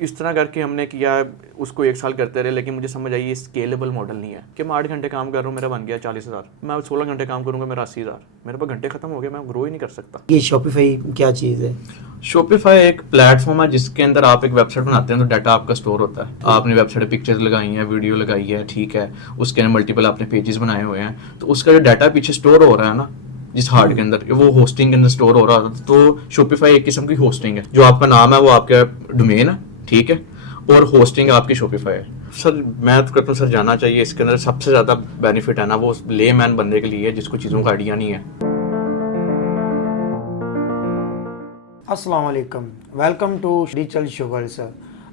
इस तरह करके हमने किया, उसको 1 साल करते रहे, लेकिन मुझे समझ आई ये स्केलेबल मॉडल नहीं है कि मैं 8 घंटे काम कर रहा हूँ मेरा बन गया 40,000, मैं 16 घंटे काम करूँगा मेरा 80,000, मेरे पास घंटे खत्म हो गए, मैं ग्रो ही नहीं कर सकता। ये शॉपिफाई क्या चीज़ है? शॉपिफाई एक प्लेटफॉर्म है जिसके अंदर आप एक वेबसाइट बनाते हैं तो डाटा आपका स्टोर होता है। आपने वेबसाइट पे पिक्चर्स लगाई हैं, वीडियो लगाई है, ठीक है, उसके अंदर मल्टीपल आपने पेजेस बनाए हुए हैं, तो उसका जो डाटा पीछे स्टोर हो रहा है ना जिस हार्ड के अंदर, वो होस्टिंग के अंदर स्टोर हो रहा था। तो शॉपिफाई एक किस्म की होस्टिंग है, जो आपका नाम है वो आपका डोमेन है, ठीक है, और होस्टिंग आपकी शॉपिफाई है। सर मैं तो कहता हूँ सर जाना चाहिए, इसके अंदर सबसे ज़्यादा बेनिफिट है ना वो ले मैन बंदे के लिए जिसको चीज़ों का आइडिया नहीं है। अस्सलाम वालेकुम, welcome to Digital Sugar sir.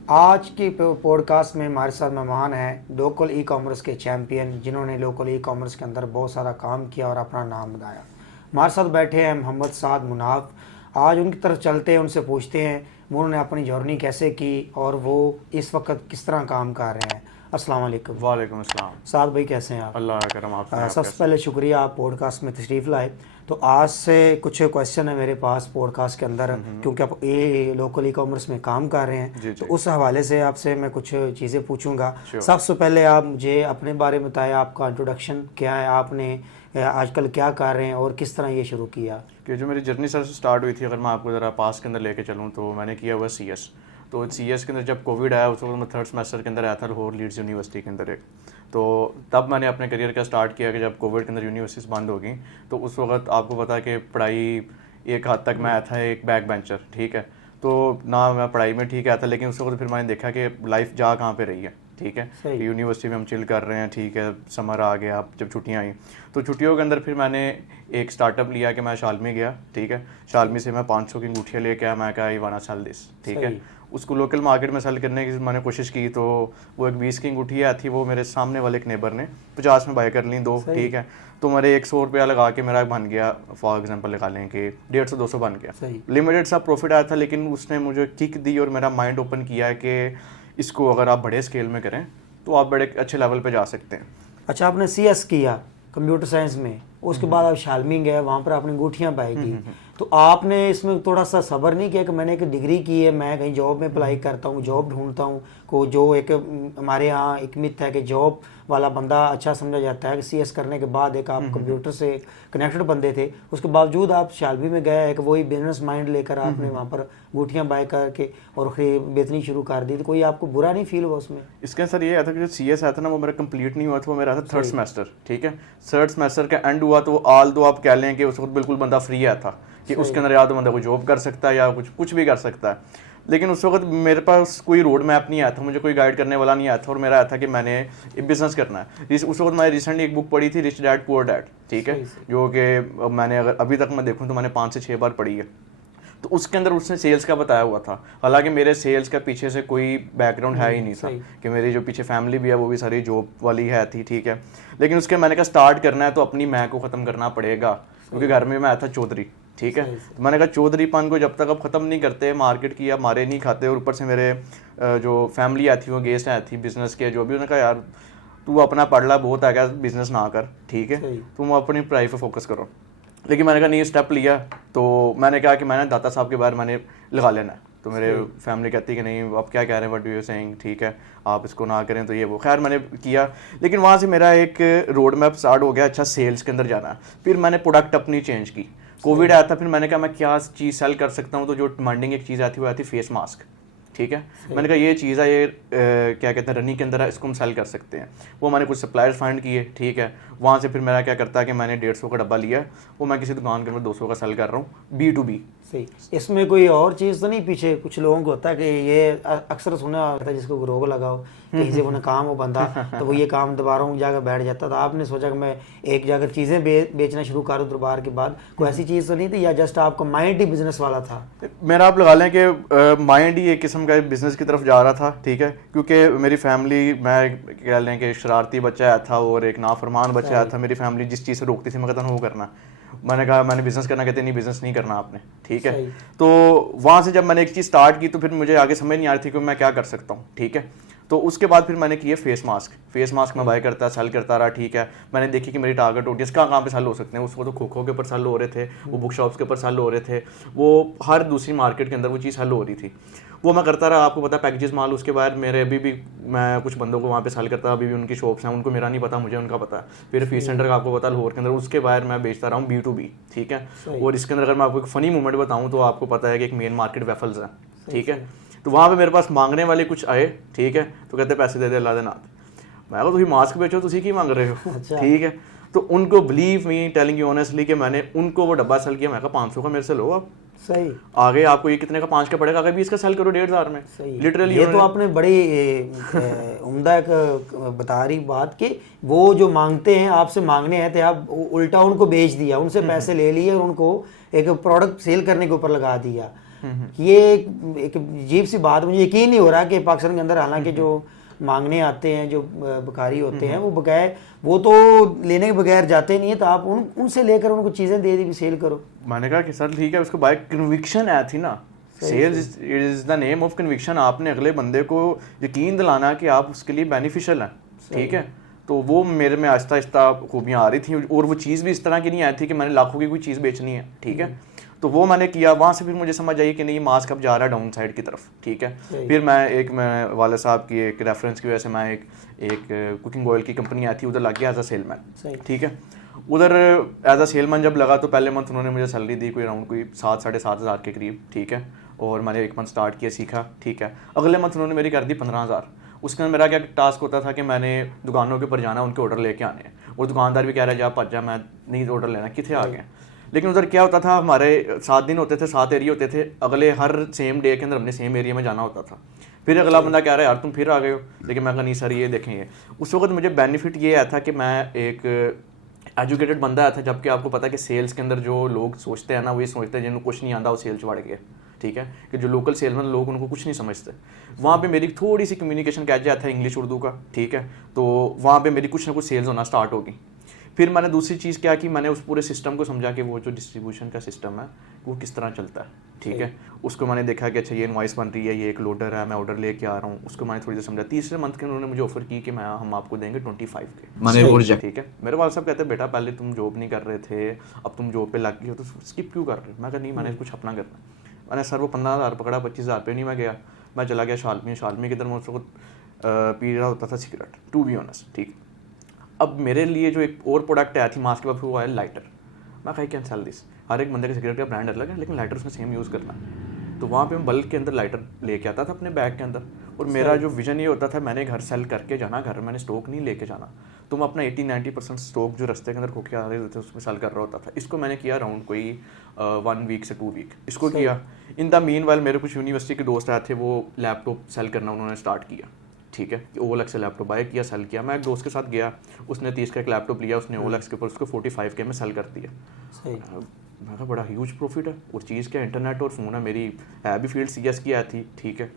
आज की पॉडकास्ट में हमारे साथ मेहमान हैं लोकल ई कॉमर्स के चैम्पियन, जिन्होंने लोकल ई कॉमर्स के अंदर बहुत सारा काम किया और अपना नाम बनाया। हमारे साथ बैठे हैं मोहम्मद साद मुनाफ। आज उनकी तरफ चलते हैं, उनसे पूछते हैं उन्होंने अपनी जर्नी कैसे की और वो इस वक्त किस तरह काम कर रहे हैं। अस्सलाम वालेकुम। वालेकुम अस्सलाम। साद भाई कैसे हैं आप? अल्लाह का करम। आप सबसे पहले शुक्रिया आप पॉडकास्ट में तशरीफ़ लाए। तो आज से कुछ क्वेश्चन है मेरे पास पॉडकास्ट के अंदर, क्योंकि आप ये लोकल ई कॉमर्स में काम कर रहे हैं, तो उस हवाले से आपसे मैं कुछ चीज़ें पूछूंगा। सबसे पहले आप मुझे अपने बारे में बताएं, आपका इंट्रोडक्शन क्या है, आपने आजकल क्या कर रहे हैं और किस तरह ये शुरू किया? कि जो मेरी जर्नी सर स्टार्ट हुई थी, अगर मैं आपको ज़रा पास के अंदर लेके चलूँ तो मैंने किया हुआ CS। तो CS के अंदर जब कोविड आया उस वक्त मैं 3rd सेमेस्टर के अंदर आया था लाहौर लीड्स यूनिवर्सिटी के अंदर एक। तो तब मैंने अपने करियर का स्टार्ट किया कि जब कोविड के अंदर यूनिवर्सिटीज़ बंद हो गई, तो उस वक्त आपको पता है कि पढ़ाई एक हद तक मैं आया था एक बैक बेंचर, ठीक है, तो ना मैं पढ़ाई में ठीक आया था, लेकिन उस वक्त फिर मैंने देखा कि लाइफ जा कहाँ पे रही है, ठीक है, यूनिवर्सिटी में हम चिल कर रहे हैं, ठीक है, समर आ गया, अब जब छुट्टियाँ आई तो छुट्टियों के अंदर फिर मैंने एक स्टार्टअप लिया कि मैं शालमी गया, ठीक है, शालमी से मैं 500 की अंगूठियाँ लेके आया, मैं कहा आई वाना सेल दिस, ठीक है, उसको लोकल मार्केट में सेल करने की मैंने कोशिश की। तो वो एक 20 की अंगूठी थी, वो मेरे सामने वाले एक नेबर ने 50 में बाय कर ली 2, ठीक है, तो मेरे 100 रुपया लगा के मेरा बन गया, फॉर एग्जांपल लगा लें कि 150-200 बन गया, लिमिटेड सा प्रॉफिट आया था, लेकिन उसने मुझे किक दी और मेरा माइंड ओपन किया कि इसको अगर आप बड़े स्केल में करें तो आप बड़े अच्छे लेवल पे जा सकते हैं। अच्छा, आपने CS किया कंप्यूटर साइंस में, उसके बाद आप शालमी गए, वहाँ पर आपने अंगूठियाँ पाई की, तो आपने इसमें थोड़ा सा सब्र नहीं किया कि मैंने एक डिग्री की है, मैं कहीं जॉब में अप्लाई करता हूँ, जॉब ढूंढता हूँ को, जो एक हमारे यहाँ एक मिथ है कि जॉब वाला बंदा अच्छा समझा जाता है कि CS करने के बाद एक आप कंप्यूटर से कनेक्टेड बंदे थे, उसके बावजूद आप शालमी में गए, एक वही बिजनेस माइंड लेकर आपने वहाँ पर अंगूठियाँ बाय करके और फिर बेचनी शुरू कर दी, तो कोई आपको बुरा नहीं फील हुआ उसमें? इसके सर ये आया था कि जो CS आया था ना वो मेरा कंप्लीट नहीं हुआ था, वो मेरा था 3rd सेमेस्टर, ठीक है, 3rd सेमेस्टर का एंड हुआ, तो ऑल दो आप कह लें कि उस वक्त बिल्कुल बंदा फ्री आया था कि उसके अंदर या तो बंदा कोई जॉब कर सकता है या कुछ भी कर सकता है, लेकिन उस वक्त मेरे पास कोई रोड मैप नहीं आया था, मुझे कोई गाइड करने वाला नहीं आया था, और मेरा आया था कि मैंने बिजनेस करना है। उस वक्त मैंने रिसेंटली एक बुक पढ़ी थी रिच डैड पुअर डैड, ठीक है, जो कि मैंने अगर अभी तक मैं देखूँ तो मैंने 5 से 6 बार पढ़ी है। तो उसके अंदर उसने सेल्स का बताया हुआ था, हालांकि मेरे सेल्स का पीछे से कोई बैकग्राउंड है ही नहीं था, कि मेरी जो पीछे फैमिली भी है वो भी सारी जॉब वाली है थी, ठीक है, लेकिन उसके मैंने कहा स्टार्ट करना है तो अपनी मैं को ख़त्म करना पड़ेगा, क्योंकि घर में मैं आया था चौधरी, ठीक है, तो मैंने कहा चौधरीपन को जब तक आप ख़त्म नहीं करते, मार्केट की आप मारे नहीं खाते, और ऊपर से मेरे जो फैमिली आई थी वो गेस्ट आई थी बिजनेस के जो भी, उन्होंने कहा यार तू अपना पढ़ ला, बहुत है क्या, बिजनेस ना कर, ठीक है, तुम अपनी पढ़ाई पर फोकस करो। लेकिन मैंने कहा नहीं, स्टेप लिया, तो मैंने कहा कि मैंने दाता साहब के बारे में मैंने लगा लेना है, तो मेरे फैमिली कहती कि नहीं आप क्या कह रहे हैं, व्हाट डू यू सेइंग, ठीक है, आप इसको ना करें तो ये वो, खैर मैंने किया, लेकिन वहाँ से मेरा एक रोड मैप स्टार्ट हो गया, अच्छा सेल्स के अंदर जाना। फिर मैंने प्रोडक्ट अपनी चेंज की, कोविड आया था, फिर मैंने कहा मैं क्या चीज़ सेल कर सकता हूँ, तो जो डिमांडिंग एक चीज़ आती है वो आती फेस मास्क, ठीक है, मैंने कहा ये चीज़ है, ये क्या कहते हैं रनिंग के अंदर है, इसको हम सेल कर सकते हैं। वो मैंने कुछ सप्लायर्स फाइंड किए, ठीक है, वहाँ से फिर मेरा क्या करता है कि मैंने 150 का डब्बा लिया, वो मैं किसी दुकान के अंदर 200 का सेल कर रहा हूँ, B2B। सही, इसमें कोई और चीज़ तो नहीं पीछे? कुछ लोगों को होता है कि ये अक्सर सुना होता है जिसको रोग लगाओ, कहीं से उन्हें काम हो बंदा तो वो ये काम दोबारा जाकर बैठ जाता, तो आपने सोचा कि मैं एक जगह चीज़ें बेचना शुरू करूँ दोबारा के बाद, कोई ऐसी चीज़ तो नहीं थी, या जस्ट आपका माइंड ही बिजनेस वाला था? मेरा आप लगा लें कि माइंड ही एक किस्म का बिजनेस की तरफ जा रहा था, ठीक है, क्योंकि मेरी फैमिली, मैं कह लें कि शरारती बच्चा आया था और एक नाफरमान बच्चा आया था, मेरी फैमिली जिस चीज़ से रोकती थी मैं कहता वो करना, मैंने कहा मैंने बिजनेस करना, कहते नहीं बिजनेस नहीं करना आपने, ठीक है, तो वहाँ से जब मैंने एक चीज़ स्टार्ट की तो फिर मुझे आगे समझ नहीं आ रही थी कि मैं क्या कर सकता हूँ, ठीक है, तो उसके बाद फिर मैंने किए फेस मास्क मैं बाय करता सेल करता रहा, ठीक है, मैंने देखी कि मेरी टारगेट ऑडियंस कहाँ पे सेल हो सकते हैं, उसको तो खो के ऊपर सेल हो रहे थे, वो बुक शॉप्स के ऊपर सेल हो रहे थे, वो हर दूसरी मार्केट के अंदर वो चीज़ सेल हो रही थी। वो मैं करता रहा, आपको पता पैकेजेस माल। उसके बाद मेरे अभी भी मैं कुछ बंदों को वहाँ पे सेल करता, अभी भी उनकी शॉप्स हैं, उनको मेरा नहीं पता, मुझे उनका पता है। फिर फीस सेंटर का आपको पता लाहौर के अंदर, उसके बाद मैं बेचता रहा हूँ B2B, ठीक है। और इसके अंदर अगर मैं आपको एक फ़नी मोमेंट बताऊँ तो आपको पता है कि एक मेन मार्केट वेफल्स है, ठीक है। तो वहाँ पे मेरे पास मांगने वाले कुछ आए, ठीक है, तो कहते पैसे दे दे अल्लाह दे नाथ। मैं तुम मास्क बेचो, तुम की मांग रहे हो, ठीक है। तो उनको believe me telling you honestly कि मैंने उनको वो डब्बा सेल किया, मैं कहा 500 का मेरे से लो आप, सही आगे आपको ये कितने का 5 का पड़ेगा, आगे 20 का सेल करो 1500 में। लिटरली ये तो आपने बड़ी उम्दा एक बता रही बात कि वो जो मांगते हैं आपसे मांगने आए थे, आप उल्टा उनको बेच दिया, उनसे पैसे ले लिए और उनको एक प्रोडक्ट सेल करने के ऊपर लगा दिया। ये एक अजीब सी बात, मुझे यकीन नहीं हो रहा कि पाकिस्तान के अंदर हालांकि जो मांगने आते हैं, जो बकारी होते हैं, वो बगैर, वो तो लेने के बगैर जाते नहीं है, तो आप उनसे लेकर उनको चीज़ें दे दी, सेल करो। मैंने कहा कि सर ठीक है, उसको बाय कन्विक्शन है थी ना, sales is the name of conviction. आपने अगले बंदे को यकीन दिलाना कि आप उसके लिए बेनिफिशियल हैं, ठीक है। तो वो मेरे में आहिस्ता आहिस्ता खूबियाँ आ रही थी, और वो चीज़ भी इस तरह की नहीं आई थी कि मैंने लाखों की कोई चीज़ बेचनी है, ठीक है। तो वो मैंने किया, वहाँ से फिर मुझे समझ आई कि नहीं मास्क अब जा रहा है डाउन साइड की तरफ, ठीक है। फिर मैं वाले साहब की एक रेफरेंस की वजह से मैं एक कुकिंग ऑयल की कंपनी आई थी, उधर लग गया एज अ सेलमैन, ठीक है। उधर एज अ सेलमैन जब लगा तो पहले मंथ उन्होंने मुझे सैलरी दी कोई अराउंड कोई 7-7.5 हज़ार के करीब, ठीक है। और मैंने 1 मंथ स्टार्ट किया, सीखा, ठीक है। अगले मंथ उन्होंने मेरी कर दी 15,000। उसके अंदर मेरा क्या टास्क होता था कि मैंने दुकानों के ऊपर जाना, उनके ऑर्डर लेके आने, और दुकानदार भी कह रहा है जा भज जा, मैं नहीं ऑर्डर लेना, कितने आ गए। लेकिन उधर क्या होता था, हमारे 7 दिन होते थे, 7 एरिया होते थे, अगले हर सेम डे के अंदर हमने सेम एरिया में जाना होता था। फिर अगला बंदा कह रहा है यार तुम फिर आ गए हो, लेकिन मैं कहा नहीं सर ये देखेंगे। उस वक्त मुझे बेनिफिट ये आया था कि मैं एक एजुकेटेड बंदा आया था, जबकि आपको पता है कि सेल्स के अंदर जो लोग सोचते हैं ना, वो ये सोचते हैं जिनको कुछ नहीं आता वो सेल्स बढ़ गया, ठीक है, कि जो लोकल सेल्समैन लोग उनको कुछ नहीं समझते। वहाँ पे मेरी थोड़ी सी कम्युनिकेशन कैच जाता है इंग्लिश उर्दू का, ठीक है। तो वहाँ पे मेरी कुछ ना कुछ सेल्स होना स्टार्ट होगी। फिर मैंने दूसरी चीज़ क्या की, मैंने उस पूरे सिस्टम को समझा कि वो जो डिस्ट्रीब्यूशन का सिस्टम है वो किस तरह चलता है, ठीक है। उसको मैंने देखा कि अच्छा ये इनवॉइस बन रही है, ये एक लोडर है, मैं ऑर्डर लेके आ रहा हूँ, उसको मैंने थोड़ी देर समझा। तीसरे मंथ के उन्होंने मुझे ऑफर की कि हम आपको देंगे 25 के, मैंने वो रिजेक्ट, ठीक है। मेरे वाले साहब कहते हैं बेटा पहले तुम जॉब नहीं कर रहे थे, अब तुम जॉब पे लग गए हो तो स्किप क्यों कर रहे हो। मैं कहा नहीं मैंने कुछ अपना करना। मैंने सर वो 15,000 पकड़ा, 25,000 पे नहीं मैं गया, मैं चला गया शालमी के इधर मैं उसको पी रहा होता था सिगरेट, टू बी ऑनेस्ट, ठीक। अब मेरे लिए जो एक और प्रोडक्ट आया थी मास्क के बाद वो आया लाइटर। मैं कहा कैन सेल दिस, हर एक बंदे के सिगरेट का ब्रांड अलग है, लेकिन लाइटर उसमें सेम यूज़ करना है। तो वहाँ पे मैं बल्क के अंदर लाइटर लेके आता था अपने बैग के अंदर, और मेरा जो विजन ये होता था मैंने घर सेल करके जाना, घर मैंने स्टॉक नहीं लेके जाना। तो मैं अपना 80-90% स्टॉक जो रास्ते के अंदर खोके आ रहे थे उसमें सेल कर रहा होता था। इसको मैंने किया अराउंड कोई 1 वीक से 2 वीक इसको किया। इन द मीन वाइल मेरे कुछ यूनिवर्सिटी के दोस्त आए थे, वो लैपटॉप सेल करना उन्होंने स्टार्ट किया, ठीक है। OLX से लैपटॉप बाय किया, सेल किया। मैं एक दोस्त के साथ गया, उसने 30 का एक लैपटॉप लिया, उसने OLX के ऊपर उसको 45 के में सेल कर दिया। मैं कहा बड़ा ह्यूज प्रॉफिट है। और चीज़ क्या इंटरनेट और फ़ोन है, मेरी है भी फील्ड CS की आई थी, ठीक है।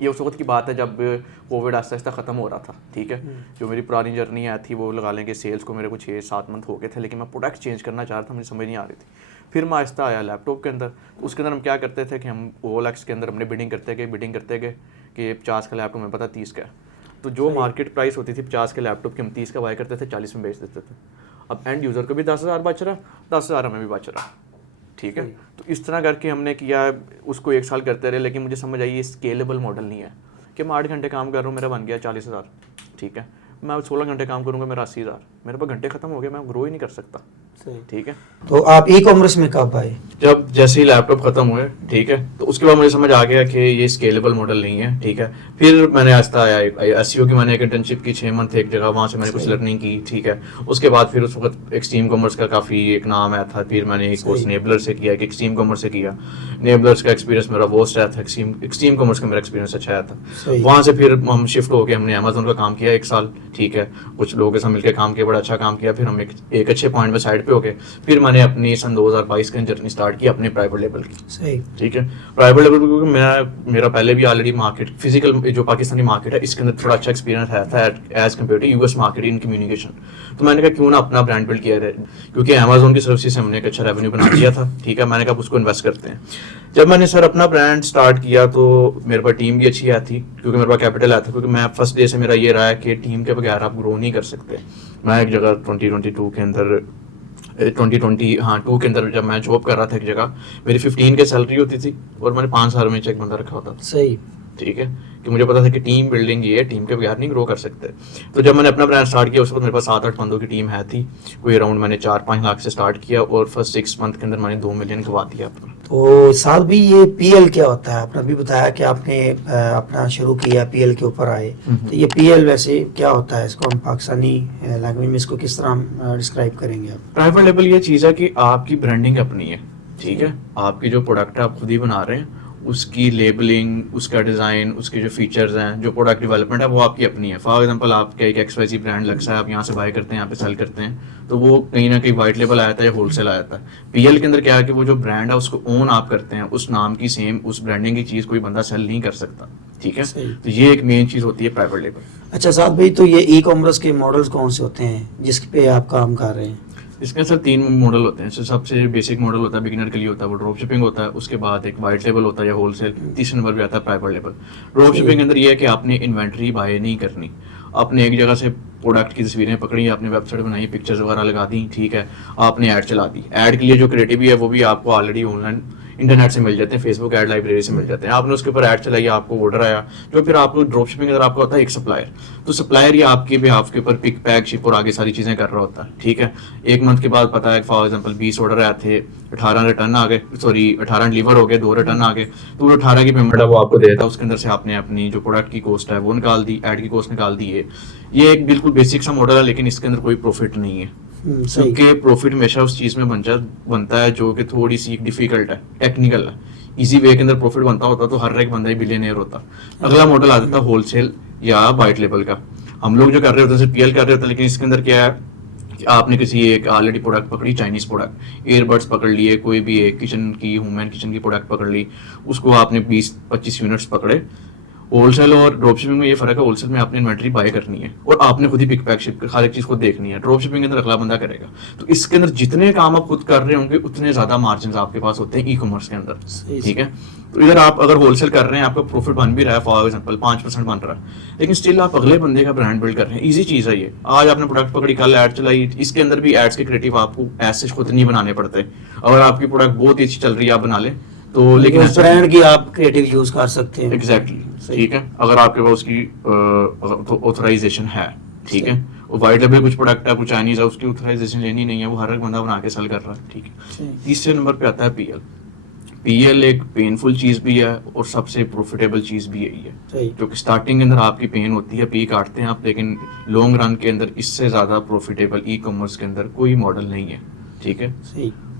ये उस वक्त की बात है जब कोविड आहिस्ता आहिस्ता ख़त्म हो रहा था, ठीक है। जो मेरी पुरानी जर्नी आई थी वो लगा लेंगे सेल्स को मेरे को 6-7 मंथ हो गए थे, लेकिन मैं प्रोडक्ट चेंज करना चाह रहा था, मुझे समझ नहीं आ रही थी। फिर मैं आहिस्ता आया लैपटॉप के अंदर। तो उसके अंदर हम क्या करते थे कि हम OLX के अंदर हमने बिडिंग करते गए कि 50 का लैपटॉप में पता 30 का है। तो जो मार्केट प्राइस होती थी 50 के लैपटॉप की, हम 30 का बाय करते थे, 40 में बेच देते थे। अब एंड यूज़र को भी 10,000 बच रहा, 10,000 हमें भी बच रहा, ठीक है। तो इस तरह करके हमने किया, उसको 1 साल करते रहे। लेकिन मुझे समझ आई ये स्केलेबल मॉडल नहीं है कि मैं 8 घंटे काम कर रहा हूँ, मेरा बन गया 40,000, ठीक है। मैं 16 घंटे काम करूँगा, मेरा 80,000, मेरे पास घंटे खत्म हो गए, मैं ग्रो ही नहीं कर सकता, ठीक है। तो आप ई-कॉमर्स में कब आए? जब जैसे ही लैपटॉप खत्म हुए, ठीक है, तो उसके बाद मुझे समझ आ गया कि ये स्केलेबल मॉडल नहीं है, ठीक है। फिर मैंने आहिस्ता आया SEO की मैंने एक इंटर्नशिप की 6 मंथ एक जगह, वहाँ से मैंने कुछ लर्निंग की, ठीक है। उसके बाद फिर उस वक्त एक्सट्रीम कॉमर्स का काफ़ी एक नाम आया था, फिर मैंने एक कोर्स नेबलर से किया, एक एक्सट्रीम कॉमर्स से किया। नेबलर्स का एक्सपीरियंस मेरा वर्स्ट आया था, एक्सट्रीम कॉमर्स का मेरा एक्सपीरियंस अच्छा आया था। वहाँ से फिर हम शिफ्ट होकर हमने अमेजोन का काम किया 1 साल, ठीक है। कुछ लोगों के साथ मिलकर काम किया, बड़ा अच्छा काम किया। फिर हम एक अच्छे पॉइंट में साइड पे हो गए। फिर मैंने अपनी सन 2022 की जर्नी स्टार्ट की अपने प्राइवेट लेवल की, सही, ठीक है। प्राइवेट लेवल क्योंकि मेरा पहले भी ऑलरेडी मार्केट फिजिकल जो पाकिस्तानी मार्केट है इसके अंदर थोड़ा अच्छा एक्सपीरियंस है था as compare to US market in communication. तो मैंने कहा क्यों ना अपना ब्रांड बिल्ड किया जाए, क्योंकि अमेजोन की सर्विस से हमने एक अच्छा रेवेन्यू बना दिया था, ठीक है। मैंने कहा उसको इन्वेस्ट करते हैं। जब मैंने सर अपना ब्रांड स्टार्ट किया तो मेरे पास टीम भी अच्छी आई थी, क्योंकि मेरे पास कैपिटल आया था। क्योंकि मैं फर्स्ट डे से मेरा ये रहा है कि टीम के बगैर आप ग्रो नहीं कर सकते। मैं एक जगह 2022 के अंदर 2020 हाँ 2 के अंदर जब मैं जॉब कर रहा था एक जगह, मेरी 15 की सैलरी होती थी और मैंने 5 साल में एक बंदा रखा होता था। सही। ठीक है, कि मुझे पता था कि टीम बिल्डिंग ये है, टीम के बगैर नहीं ग्रो कर सकते। तो जब मैंने अपना ब्रांड स्टार्ट किया उस वक्त मेरे पास 7-8 बंदों की टीम है थी, कोई अराउंड मैंने 4-5 लाख से स्टार्ट किया और फर्स्ट 6 मंथ के अंदर मैंने 2 मिलियन कमा दिया अपना। तो साथ भी ये पीएल क्या होता है? आपने अभी बताया कि आपने अपना शुरू किया, पीएल के ऊपर आए, तो ये पीएल वैसे क्या होता है? इसको हम पाकिस्तानी लैंग्वेज में इसको किस तरह डिस्क्राइब करेंगे आप? प्राइवेट लेबल ये चीज़ है कि आपकी ब्रांडिंग अपनी है, ठीक है, आपकी जो प्रोडक्ट है आप खुद ही बना रहे हैं, उसकी लेबलिंग, उसका डिज़ाइन, उसके जो फीचर्स हैं, जो प्रोडक्ट डेवलपमेंट है वो आपकी अपनी है। फॉर एग्जांपल आपका एक XYZ ब्रांड लगता है, आप यहाँ से बाय करते हैं, यहाँ पे सेल करते हैं, तो वो कहीं ना कहीं वाइट लेबल आया था या होलसेल आया था। पीएल के अंदर क्या है कि वो जो ब्रांड है उसको ओन आप करते हैं, उस नाम की सेम उस ब्रांडिंग की चीज़ कोई बंदा सेल नहीं कर सकता। ठीक है, तो ये एक मेन चीज़ होती है प्राइवेट लेबल। अच्छा साथ भाई, तो ये ई-कॉमर्स के मॉडल्स कौन से होते हैं जिस पे आप काम कर रहे हैं? इसके सर 3 मॉडल होते हैं। सबसे बेसिक मॉडल होता है, बिगिनर के लिए होता है, वो ड्रॉप शिपिंग होता है। उसके बाद एक वाइट लेबल होता है या होलसेल, तीसरे नंबर पे आता है प्राइवेट लेबल। ड्रॉप शिपिंग के अंदर ये है कि आपने इन्वेंट्री बाय नहीं करनी, आपने एक जगह से प्रोडक्ट की तस्वीरें पकड़ी, आपने वेबसाइट बनाई, पिक्चर्स वगैरह लगा दी, ठीक है, आपने ऐड चला दी। ऐड के लिए जो क्रिएटिव है वो भी आपको ऑलरेडी ऑनलाइन इंटरनेट से मिल जाते हैं, फेसबुक ऐड लाइब्रेरी से मिल जाते हैं। आपने उसके ऊपर ऐड चलाई, आपको ऑर्डर आया, जो फिर आपको ड्रॉप शिपिंग अगर आपका होता है एक सप्लायर, तो सप्लायर ये आपके बिहाफ के ऊपर पिक पैक शिप और आगे सारी चीज़ें कर रहा होता है। ठीक है, एक मंथ के बाद पता है फॉर एग्जांपल 20 ऑर्डर आए थे, 18 रिटर्न आ गए, सॉरी 18 डिलीवर हो गए, 2 रिटर्न आ गए, तो वो 18 की पेमेंट है वो आपको देता है। उसके अंदर से आपने अपनी जो प्रोडक्ट की कॉस्ट है वो निकाल दी, ऐड की कॉस्ट निकाल दी है। ये एक बिल्कुल बेसिक सा मॉडल है, लेकिन इसके अंदर कोई प्रॉफिट नहीं है, क्योंकि प्रॉफिट हमेशा उस चीज़ में बनता है जो कि थोड़ी सी डिफिकल्ट है, टेक्निकल है। इजी वे के अंदर प्रॉफिट बनता होता तो हर एक बंदा ही बिलियनियर होता। अगला मॉडल आ जाता है होलसेल या वाइट लेबल का। हम लोग जो कर रहे होते हैं सिर्फ पीएल कर रहे होते हैं, लेकिन इसके अंदर क्या है कि आपने किसी एक ऑलरेडी प्रोडक्ट पकड़ी, चाइनीज प्रोडक्ट, ईयरबड्स पकड़ लिए, कोई भी एक किचन की ह्यूमन किचन की प्रोडक्ट पकड़ ली, उसको आपने 20-25 यूनिट्स पकड़े। होलसेल और ड्रॉप शिपिंग में ये फर्क है, होलसेल में आपने इन्वेंटरी बाय करनी है और आपने खुद ही पिक पैक शिप हर एक चीज को देखनी है। ड्रॉप शिपिंग के अंदर अगला बंदा करेगा। तो इसके अंदर जितने काम आप खुद कर रहे होंगे उतने ज्यादा मार्जिन आपके पास होते हैं ई कॉमर्स के अंदर। ठीक है, तो इधर आप अगर होलसेल कर रहे हैं, आपका प्रॉफिट बन भी रहा है, फॉर एग्जाम्पल 5% बन रहा है, लेकिन स्टिल आप अगले बंदे का ब्रांड बिल्ड कर रहे हैं। ईजी चीज है ये। आज आपने प्रोडक्ट पकड़ी, कल ऐड चलाई, इसके अंदर भी एड्स के क्रिएटिव आपको ऐसे खुद नहीं बनाने पड़ते। अगर आपकी प्रोडक्ट बहुत ही अच्छी चल रही है, आप बना ले तो, लेकिन उस ब्रांड की आप क्रिएटिव यूज कर सकते हैं। एग्जैक्टली, ठीक है, अगर आपके पास उसकी ऑथराइजेशन है। ठीक है, वो वाइट लेबल कुछ प्रोडक्ट है, कुछ चाइनीज है, उसकी ऑथराइजेशन लेनी नहीं है, वो हर एक बंदा बना के सेल कर रहा है। ठीक है, तीसरे नंबर पे आता है पीएल। पीएल एक पेनफुल चीज भी है और सबसे प्रॉफिटेबल चीज भी यही है, जो कि स्टार्टिंग के अंदर आपकी पेन होती है, पी काटते हैं आप, लेकिन लॉन्ग रन के अंदर इससे ज्यादा प्रॉफिटेबल ई कॉमर्स के अंदर कोई मॉडल नहीं है। ठीक है,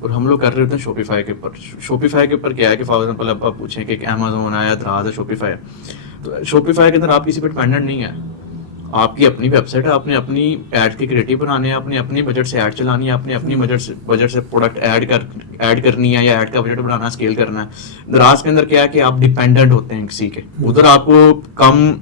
और हम लोग कर रहे होते हैं शॉपिफाई के ऊपर। शॉपिफाई के ऊपर क्या है कि फॉर एग्जांपल अब आप पूछें कि अमेज़न है या दराज है, शॉपिफाई है, तो शॉपिफाई के अंदर आप किसी पे डिपेंडेंट नहीं है। आपकी अपनी वेबसाइट है, आपने अपनी ऐड के क्रिएटिव बनाने हैं, आपने अपनी बजट से ऐड चलानी है, आपने अपनी बजट से प्रोडक्ट ऐड करनी है या ऐड का बजट बनाना, स्केल करना है। दराज के अंदर क्या है कि आप डिपेंडेंट होते हैं किसी के, उधर आपको कम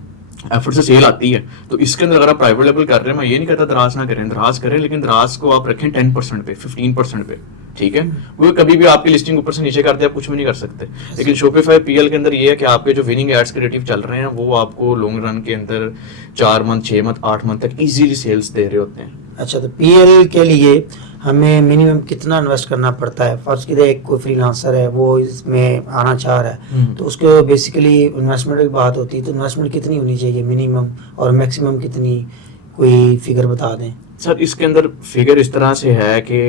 एफर्ट से सेल आती है। तो इसके अंदर अगर आप प्राइवेट लेवल कर रहे हैं, मैं ये नहीं कहता दराज ना करें, दराज करें, लेकिन दराज को आप रखें 10% पे, 15% पे। ठीक है, वो कभी भी आपकी लिस्टिंग ऊपर से नीचे कर दे, आप कुछ भी नहीं कर सकते। लेकिन शॉपिफाई पीएल के अंदर ये है कि आपके जो विनिंग एड्स क्रिएटिव चल रहे हैं वो आपको लॉन्ग रन के अंदर 4 मंथ, 6 मंथ, 8 मंथ तक इजीली सेल्स दे रहे होते हैं। अच्छा, तो पीएल के लिए हमें मिनिमम कितना इन्वेस्ट करना पड़ता है? फर्स्ट कीजिए एक कोई फ्रीलांसर है, वो इसमें आना चाह रहा है, तो उसको बेसिकली इन्वेस्टमेंट की बात होती है, तो इन्वेस्टमेंट कितनी होनी चाहिए मिनिमम और मैक्सिमम कितनी, कोई फिगर बता दें सर। इसके अंदर फिगर इस तरह से है कि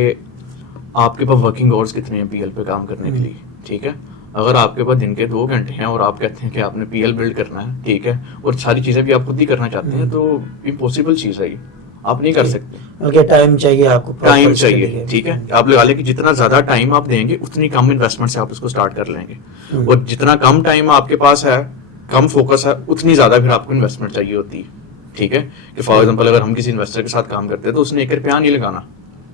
आपके पास वर्किंग आवर्स कितने हैं पीएल पे काम करने के लिए। ठीक है, अगर आपके पास दिन के 2 घंटे हैं और आप कहते हैं कि आपने पीएल बिल्ड करना है, ठीक है, और सारी चीजें भी आप खुद ही करना चाहते हैं, तो इम्पॉसिबल चीज है ये, आप नहीं कर सकते। बल्कि टाइम चाहिए आपको, टाइम चाहिए। ठीक है, आप लगा लें कि जितना ज्यादा टाइम आप देंगे उतनी कम इन्वेस्टमेंट से आप इसको स्टार्ट कर लेंगे, और जितना कम टाइम आपके पास है, कम फोकस है, उतनी ज्यादा फिर आपको इन्वेस्टमेंट चाहिए होती है। ठीक है, कि फॉर एग्जांपल अगर हम किसी इन्वेस्टर के साथ काम करते हैं तो उसने 1 रुपया नहीं लगाना।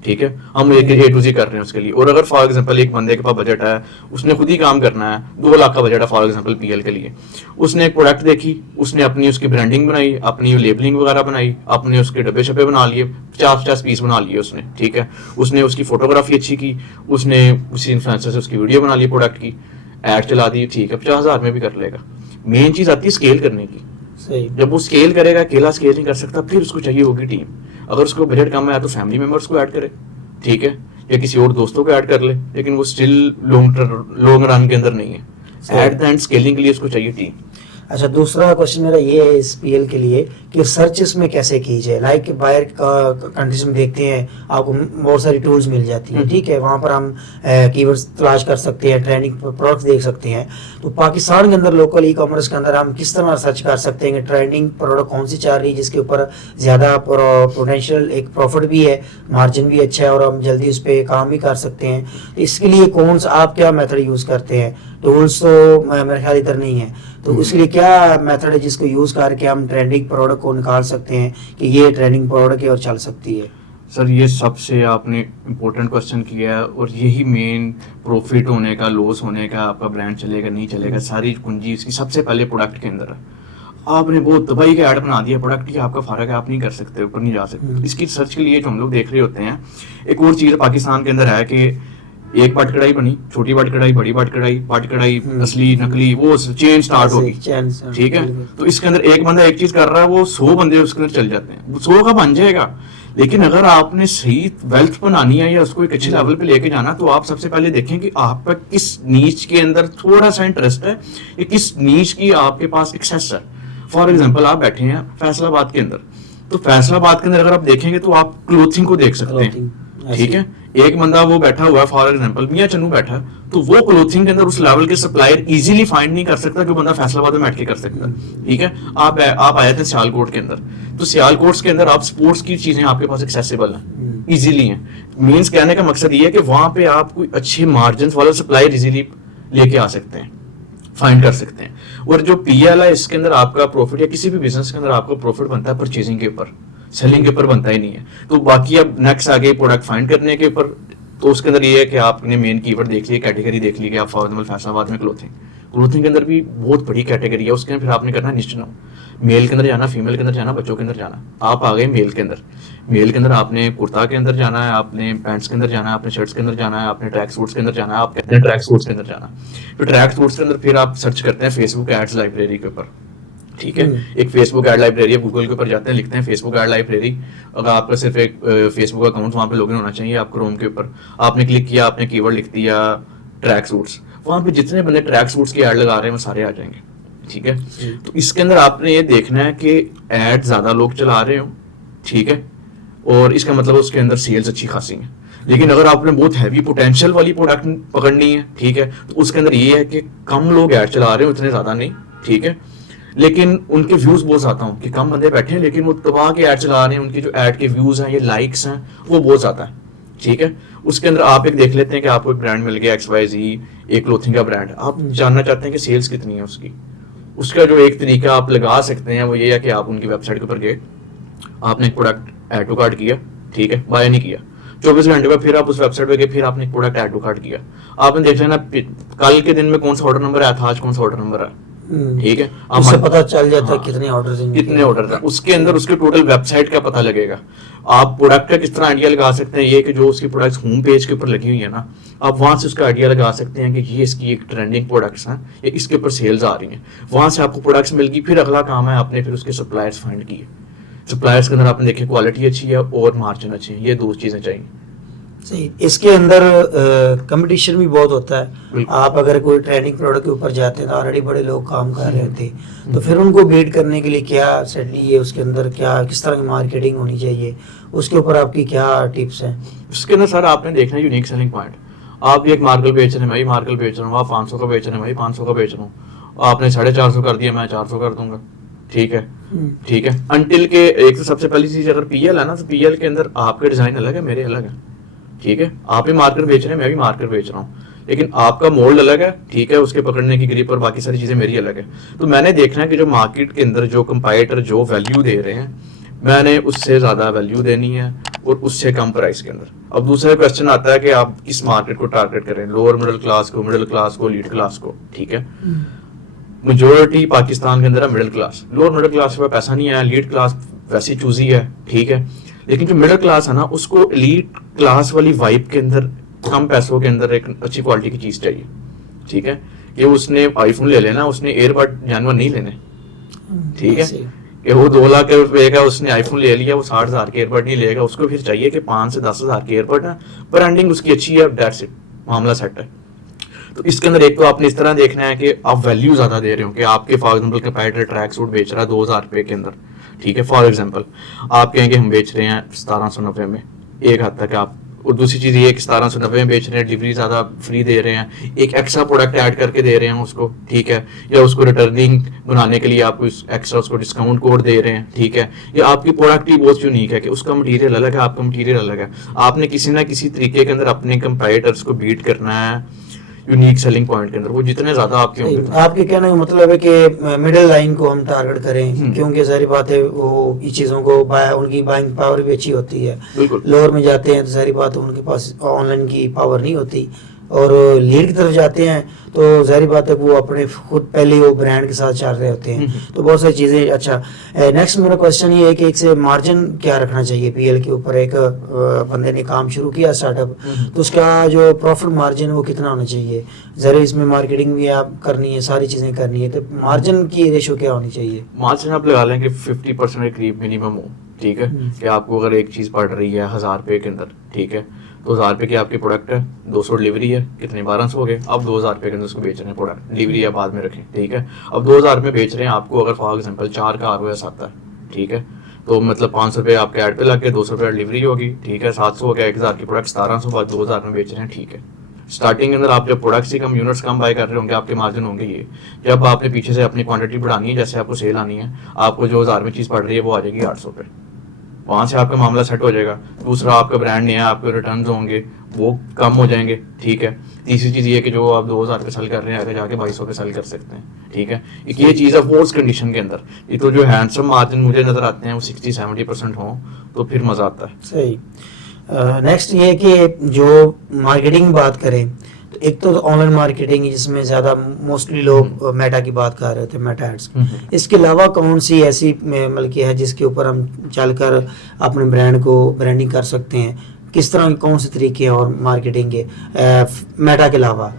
ठीक है, हम एक A to Z कर रहे हैं उसके लिए। और अगर फॉर एग्जांपल एक बंदे के पास बजट है, उसने खुद ही काम करना है, 2 लाख का बजट है फॉर एग्जांपल पीएल के लिए, उसने एक प्रोडक्ट देखी, उसने अपनी उसकी ब्रांडिंग बनाई, अपनी लेबलिंग वगैरह बनाई, अपने उसके डब्बे शब्बे बना लिए, 50-50 पीस बना लिए उसने। ठीक है, उसने उसकी फोटोग्राफी अच्छी की, उसने उसी इन्फ्लुएंसर से उसकी वीडियो बना ली, प्रोडक्ट की ऐड चला दी। ठीक है, 50,000 में भी कर लेगा। मेन चीज आती है स्केल करने की। जब वो स्केल करेगा, अकेला स्केल नहीं कर सकता, फिर उसको चाहिए होगी टीम। अगर उसको बजट कम है तो फैमिली मेंबर्स को ऐड करे। ठीक है, या किसी और दोस्तों को ऐड कर ले, लेकिन वो स्टिल लॉन्ग रन के अंदर नहीं है। एट द एंड स्केलिंग के लिए उसको चाहिए टीम। अच्छा, दूसरा क्वेश्चन मेरा ये है इस पीएल के लिए कि सर्च इसमें कैसे की जाए। लाइक बाहर कंट्रीज में देखते हैं आपको बहुत सारी टूल्स मिल जाती हैं, ठीक है, वहाँ पर हम कीवर्ड्स तलाश कर सकते हैं, ट्रेंडिंग प्रोडक्ट्स देख सकते हैं। तो पाकिस्तान के अंदर लोकल ई कॉमर्स के अंदर हम किस तरह सर्च कर सकते हैं कि ट्रेंडिंग प्रोडक्ट कौन सी चल रही है जिसके ऊपर ज़्यादा पोटेंशियल, एक प्रॉफिट भी है, मार्जिन भी अच्छा है और हम जल्दी उस पर काम भी कर सकते हैं। तो इसके लिए कौन सा आप क्या मेथड यूज़ करते हैं? टूल्स तो मेरे ख्याल इधर नहीं है, तो उसके लिए क्या मेथड है जिसको यूज करके हम ट्रेंडिंग प्रोडक्ट को निकाल सकते हैं कि ये ट्रेंडिंग प्रोडक्ट है और चल सकती है? सर ये सबसे आपने इम्पोर्टेंट क्वेश्चन किया है, और यही मेन प्रॉफिट होने का, लॉस होने का, आपका ब्रांड चलेगा नहीं चलेगा, सारी कुंजी इसकी सबसे पहले प्रोडक्ट के अंदर है। आपने वो दवाई का ऐड बना दिया, प्रोडक्ट ही आपका फर्क है, आप नहीं कर सकते, ऊपर नहीं जा सकते। इसकी सर्च के लिए जो हम लोग देख रहे होते हैं, एक और चीज़ पाकिस्तान के अंदर है कि एक बट कढ़ाई बनी, छोटी बट कढ़ाई, बड़ी बट कढ़ाई, असली नकली, वो चेन स्टार्ट होगी, ठीक है। तो इसके अंदर एक बंदा एक चीज कर रहा है, वो 100 बंदे उसके अंदर चल जाते हैं, 100 का बन जाएगा। लेकिन अगर आपने सही वेल्थ बनानी है या उसको एक अच्छे लेवल पे लेके जाना, तो आप सबसे पहले देखें कि आपका किस नीच के अंदर थोड़ा सा इंटरेस्ट है, या किस नीच की आपके पास एक्सेस है। फॉर एग्जाम्पल आप बैठे हैं फैसलाबाद के अंदर, तो फैसलाबाद के अंदर अगर आप देखेंगे तो आप क्लोथिंग को देख सकते हैं, ठीक है। एक बंदा वो बैठा हुआ है, फॉर एग्जांपल मियां चन्नू बैठा है, तो वो क्लोथिंग के अंदर उस लेवल के सप्लायर इजीली फाइंड नहीं कर सकता जो बंदा फैसलाबाद में बैठ के कर सकता, ठीक है। आप आए थे सियालकोट के अंदर, तो सियालकोट के अंदर आप स्पोर्ट्स की चीजें आपके पास एक्सेसिबल हैं, इजीली हैं। मींस कहने का मकसद ये है कि वहां पे आप कोई अच्छे मार्जिन वाला सप्लायर इजीली लेके आ सकते हैं, फाइंड कर सकते हैं। और जो पीएल है, इसके अंदर आपका प्रॉफिट, या किसी भी बिजनेस के अंदर आपका प्रॉफिट बनता है परचेजिंग के ऊपर, सेलिंग के ऊपर बनता ही नहीं है। तो बाकी अब नेक्स्ट आगे प्रोडक्ट फाइंड करने के ऊपर, तो उसके अंदर ये है कि आपने मेन कीवर्ड देख लिया, कैटेगरी देख ली कि आप फॉर एग्जांपल फैसलाबाद में क्लोथिंग के अंदर भी बहुत बड़ी कैटेगरी है, उसके अंदर फिर आपने करना निश्चित मेल के अंदर जाना, फीमेल के अंदर जाना, बच्चों के अंदर जाना। आप आ गए मेल के अंदर आपने कुर्ता के अंदर जाना है, आपने पैंट्स के अंदर जाना है, आपने शर्ट्स के अंदर जाना है, आपने ट्रैक सूट्स के अंदर जाना है, आप कहते हैं ट्रैक सूट्स के अंदर जाना। तो ट्रैक सूट्स के अंदर फिर आप सर्च करते हैं फेसबुक एड्स लाइब्रेरी के ऊपर, ठीक है। एक फेसबुक ऐड लाइब्रेरी है, गूगल के ऊपर जाते हैं, लिखते हैं फेसबुक ऐड लाइब्रेरी। अगर आपका सिर्फ एक फेसबुक अकाउंट वहाँ पे लॉगिन होना चाहिए, आप क्रोम के ऊपर आपने क्लिक किया, आपने कीवर्ड लिख दिया ट्रैक सूट्स, वहाँ पे जितने बंदे ट्रैक सूट्स की ऐड लगा रहे हैं वो सारे आ जाएंगे, ठीक है। तो इसके अंदर आपने ये देखना है कि ऐड ज्यादा लोग चला रहे हो, ठीक है, और इसका मतलब उसके अंदर सेल्स अच्छी खासी है। लेकिन अगर आपने बहुत हैवी पोटेंशियल वाली प्रोडक्ट पकड़नी है, ठीक है, तो उसके अंदर ये है कि कम लोग ऐड चला रहे हो, इतने ज्यादा नहीं, ठीक है, लेकिन उनके व्यूज बहुत ज्यादा हों, कि कम बंदे बैठे हैं लेकिन वो तबाह के ऐड चला रहे हैं, उनकी जो ऐड के व्यूज हैं, ये लाइक्स हैं, वो बहुत ज्यादा है, ठीक है। उसके अंदर आप एक देख लेते हैं कि आपको एक ब्रांड मिल गया XYZ, एक क्लोथिंग का ब्रांड, आप जानना चाहते हैं कि सेल्स कितनी है उसकी। उसका जो एक तरीका आप लगा सकते हैं वो ये है कि आप उनकी वेबसाइट के ऊपर गए, आपने एक प्रोडक्ट ऐड टू कार्ट किया, ठीक है, बाय नहीं किया, 24 घंटे बाद फिर आप उस वेबसाइट पे गए, फिर आपने एक प्रोडक्ट ऐड टू कार्ट किया, आपने देख लेना कल के दिन में कौन सा ऑर्डर नंबर आया था, आज कौन सा ऑर्डर नंबर है, ठीक है, उससे पता चल जाता है कितने ऑर्डर है। उसके अंदर उसके टोटल वेबसाइट का पता लगेगा। आप प्रोडक्ट का किस तरह आइडिया लगा सकते हैं, ये कि जो उसकी प्रोडक्ट्स होम पेज के ऊपर लगी हुई है ना, आप वहां से उसका आइडिया लगा सकते हैं कि ये इसकी एक ट्रेंडिंग प्रोडक्ट्स हैं, ये इसके ऊपर सेल्स आ रही हैं, वहां से आपको प्रोडक्ट्स मिल गई। फिर अगला काम है आपने फिर उसके सप्लायर्स फाइंड किए, सप्लायर्स के अंदर आपने देखे क्वालिटी अच्छी है और मार्जिन अच्छे हैं, ये दो चीजें चाहिए। सही। इसके अंदर कंपटीशन भी बहुत होता है। आप अगर कोई ट्रेंडिंग प्रोडक्ट के ऊपर जाते हैं तो ऑलरेडी बड़े लोग काम कर रहे होते हैं, तो फिर उनको बीट करने के लिए क्या स्ट्रेटजी है, उसके अंदर क्या किस तरह की मार्केटिंग होनी चाहिए, उसके ऊपर आपकी क्या टिप्स हैं? उसके अंदर सर आपने देखना है यूनिक सेलिंग पॉइंट। आप एक मार्कल बेच रहे हैं, मैं मार्कल बेच रहा हूँ, आप 500 का बेच रहे हैं, मैं 500 का बेच रहा हूँ, आपने 450 कर दिया, मैं 400 कर दूंगा, ठीक है, ठीक है। अनटिल के एक तो सबसे पहली चीज अगर पीएल है ना, तो पीएल के अंदर आपके डिजाइन अलग है, मेरे अलग है, ठीक है। आप भी मार्कर बेच रहे हैं, मैं भी मार्कर बेच रहा हूँ, लेकिन आपका मोल्ड अलग है, ठीक है, उसके पकड़ने की ग्रिप और बाकी सारी चीजें मेरी अलग है। तो मैंने देखना है कि जो मार्केट के अंदर जो कंपाइटर जो वैल्यू दे रहे हैं, मैंने उससे ज्यादा वैल्यू देनी है और उससे कम प्राइस के अंदर। अब दूसरा क्वेश्चन आता है कि आप किस मार्केट को टारगेट करें, लोअर मिडिल क्लास को, मिडिल क्लास को, लीड क्लास को, ठीक है। मेजोरिटी पाकिस्तान के अंदर है middle class, lower middle class के पास पैसा नहीं है, लीड क्लास वैसी चूजी है, ठीक है, लेकिन जो मिडिल क्लास है ना, उसको एलीट क्लास वाली वाइब के अंदर कम पैसों के अंदर एक अच्छी क्वालिटी की चीज चाहिए, ठीक है। ये उसने आईफोन ले लेना, उसने एयरबड जानवर नहीं लेने, ठीक है। कि वो 2 लाख रुपए का उसने आईफोन ले लिया, वो 60,000 के एयरबड नहीं लेगा, उसको फिर चाहिए कि 5 से 10,000 के एयरबड है, ब्रांडिंग उसकी अच्छी है, दैट्स इट, मामला सेट है। तो इसके अंदर एक तो आपने इस तरह देखना है कि आप वैल्यू ज्यादा दे रहे हो, कि आपके for example comparator track suit बेच रहा है 2,000 रुपए के अंदर, ठीक है, फॉर एग्जाम्पल आप कहेंगे हम बेच रहे हैं 1790 में, एक हद तक आप, और दूसरी चीज ये कि 1790 में बेच रहे हैं, डिलीवरी ज्यादा फ्री दे रहे हैं, एक एक्स्ट्रा प्रोडक्ट ऐड करके दे रहे हैं उसको, ठीक है, या उसको रिटर्निंग बनाने के लिए आप एक्स्ट्रा उसको डिस्काउंट कोड दे रहे हैं, ठीक है, या आपकी प्रोडक्ट ही बहुत यूनिक है कि उसका मटेरियल अलग है, आपका मटेरियल अलग है, आपने किसी ना किसी तरीके के अंदर अपने कंपेटिटर्स को बीट करना है यूनिक सेलिंग पॉइंट के अंदर, वो जितने ज्यादा आपके होंगे। आपके कहने का मतलब है कि मिडिल लाइन को हम टारगेट करें, क्योंकि सारी बात है वो ये चीज़ों को उनकी बाइंग पावर भी अच्छी होती है, लोअर में जाते हैं तो सारी बात है उनके पास ऑनलाइन की पावर नहीं होती, और लीड की तरफ जाते हैं तो जाहिर बात है वो अपने खुद पहले वो ब्रांड के साथ चल रहे होते हैं, तो बहुत सारी चीज़ें। अच्छा, नेक्स्ट मेरा क्वेश्चन ये है कि एक से मार्जिन क्या रखना चाहिए पीएल के ऊपर? एक बंदे ने काम शुरू किया स्टार्टअप, तो उसका जो प्रॉफिट मार्जिन वो कितना होना चाहिए? ज़रा इसमें मार्केटिंग भी आप करनी है, सारी चीज़ें करनी है, तो मार्जिन की रेशो क्या होनी चाहिए? मार्जिन आप लगा लें कि 50% के करीब मिनिमम हो, ठीक है, कि आपको अगर एक चीज़ पड़ रही है 1000 रुपये के अंदर, ठीक है, तो 1000 रुपये की आपकी प्रोडक्ट है, 200 डिलीवरी है, कितने 1200 हो गए, अब 2000 रुपये के अंदर उसको बेच रहे हैं प्रोडक्ट, डिलीवरी या बाद में रखें, ठीक है, अब 2000 में बेच रहे हैं आपको, अगर फॉर एग्जाम्पल 4 का ROS आता है, ठीक है, तो मतलब 500 रुपये आपके ऐड पे लग गए, 200 रुपये डिलीवरी होगी, ठीक है, 700 हो गया, 1000 की प्रोडक्ट 1700 बाद 2000 में बेच रहे हैं, ठीक है। स्टार्टिंग के अंदर आप जब products he come, units come by कर रहे होंगे, आपके मार्जिन होंगे ये। जब आपने पीछे से अपनी क्वांटिटी बढ़ानी है, जैसे आपको सेल आनी है, आपको जो 1000 में चीज़ पड़ रही है वो आ जाएगी 800 पे, वहाँ से आपका मामला सेट हो जाएगा। दूसरा, आपका ब्रांड नहीं है, आपके रिटर्न होंगे वो कम हो जाएंगे, ठीक है। तीसरी चीज़ ये कि जो आप 2000 पे सेल कर रहे हैं आगे जाके 2200 पे सेल कर सकते हैं, ठीक है। एक ये चीज़ है फोर्स कंडीशन के अंदर। ये तो जो हैंडसम मार्जिन मुझे नजर आते हैं वो 60-70% हों तो फिर मज़ा आता है। सही। नेक्स्ट ये है कि जो मार्केटिंग बात करें तो एक तो ऑनलाइन मार्केटिंग जिसमें ज़्यादा मोस्टली लोग मेटा की बात कर रहे थे, मेटा एड्स। इसके अलावा कौन सी ऐसी मतलब की है जिसके ऊपर हम चलकर अपने ब्रांड को ब्रांडिंग कर सकते हैं? किस तरह के कौन से तरीके हैं और मार्केटिंग के मेटा के अलावा,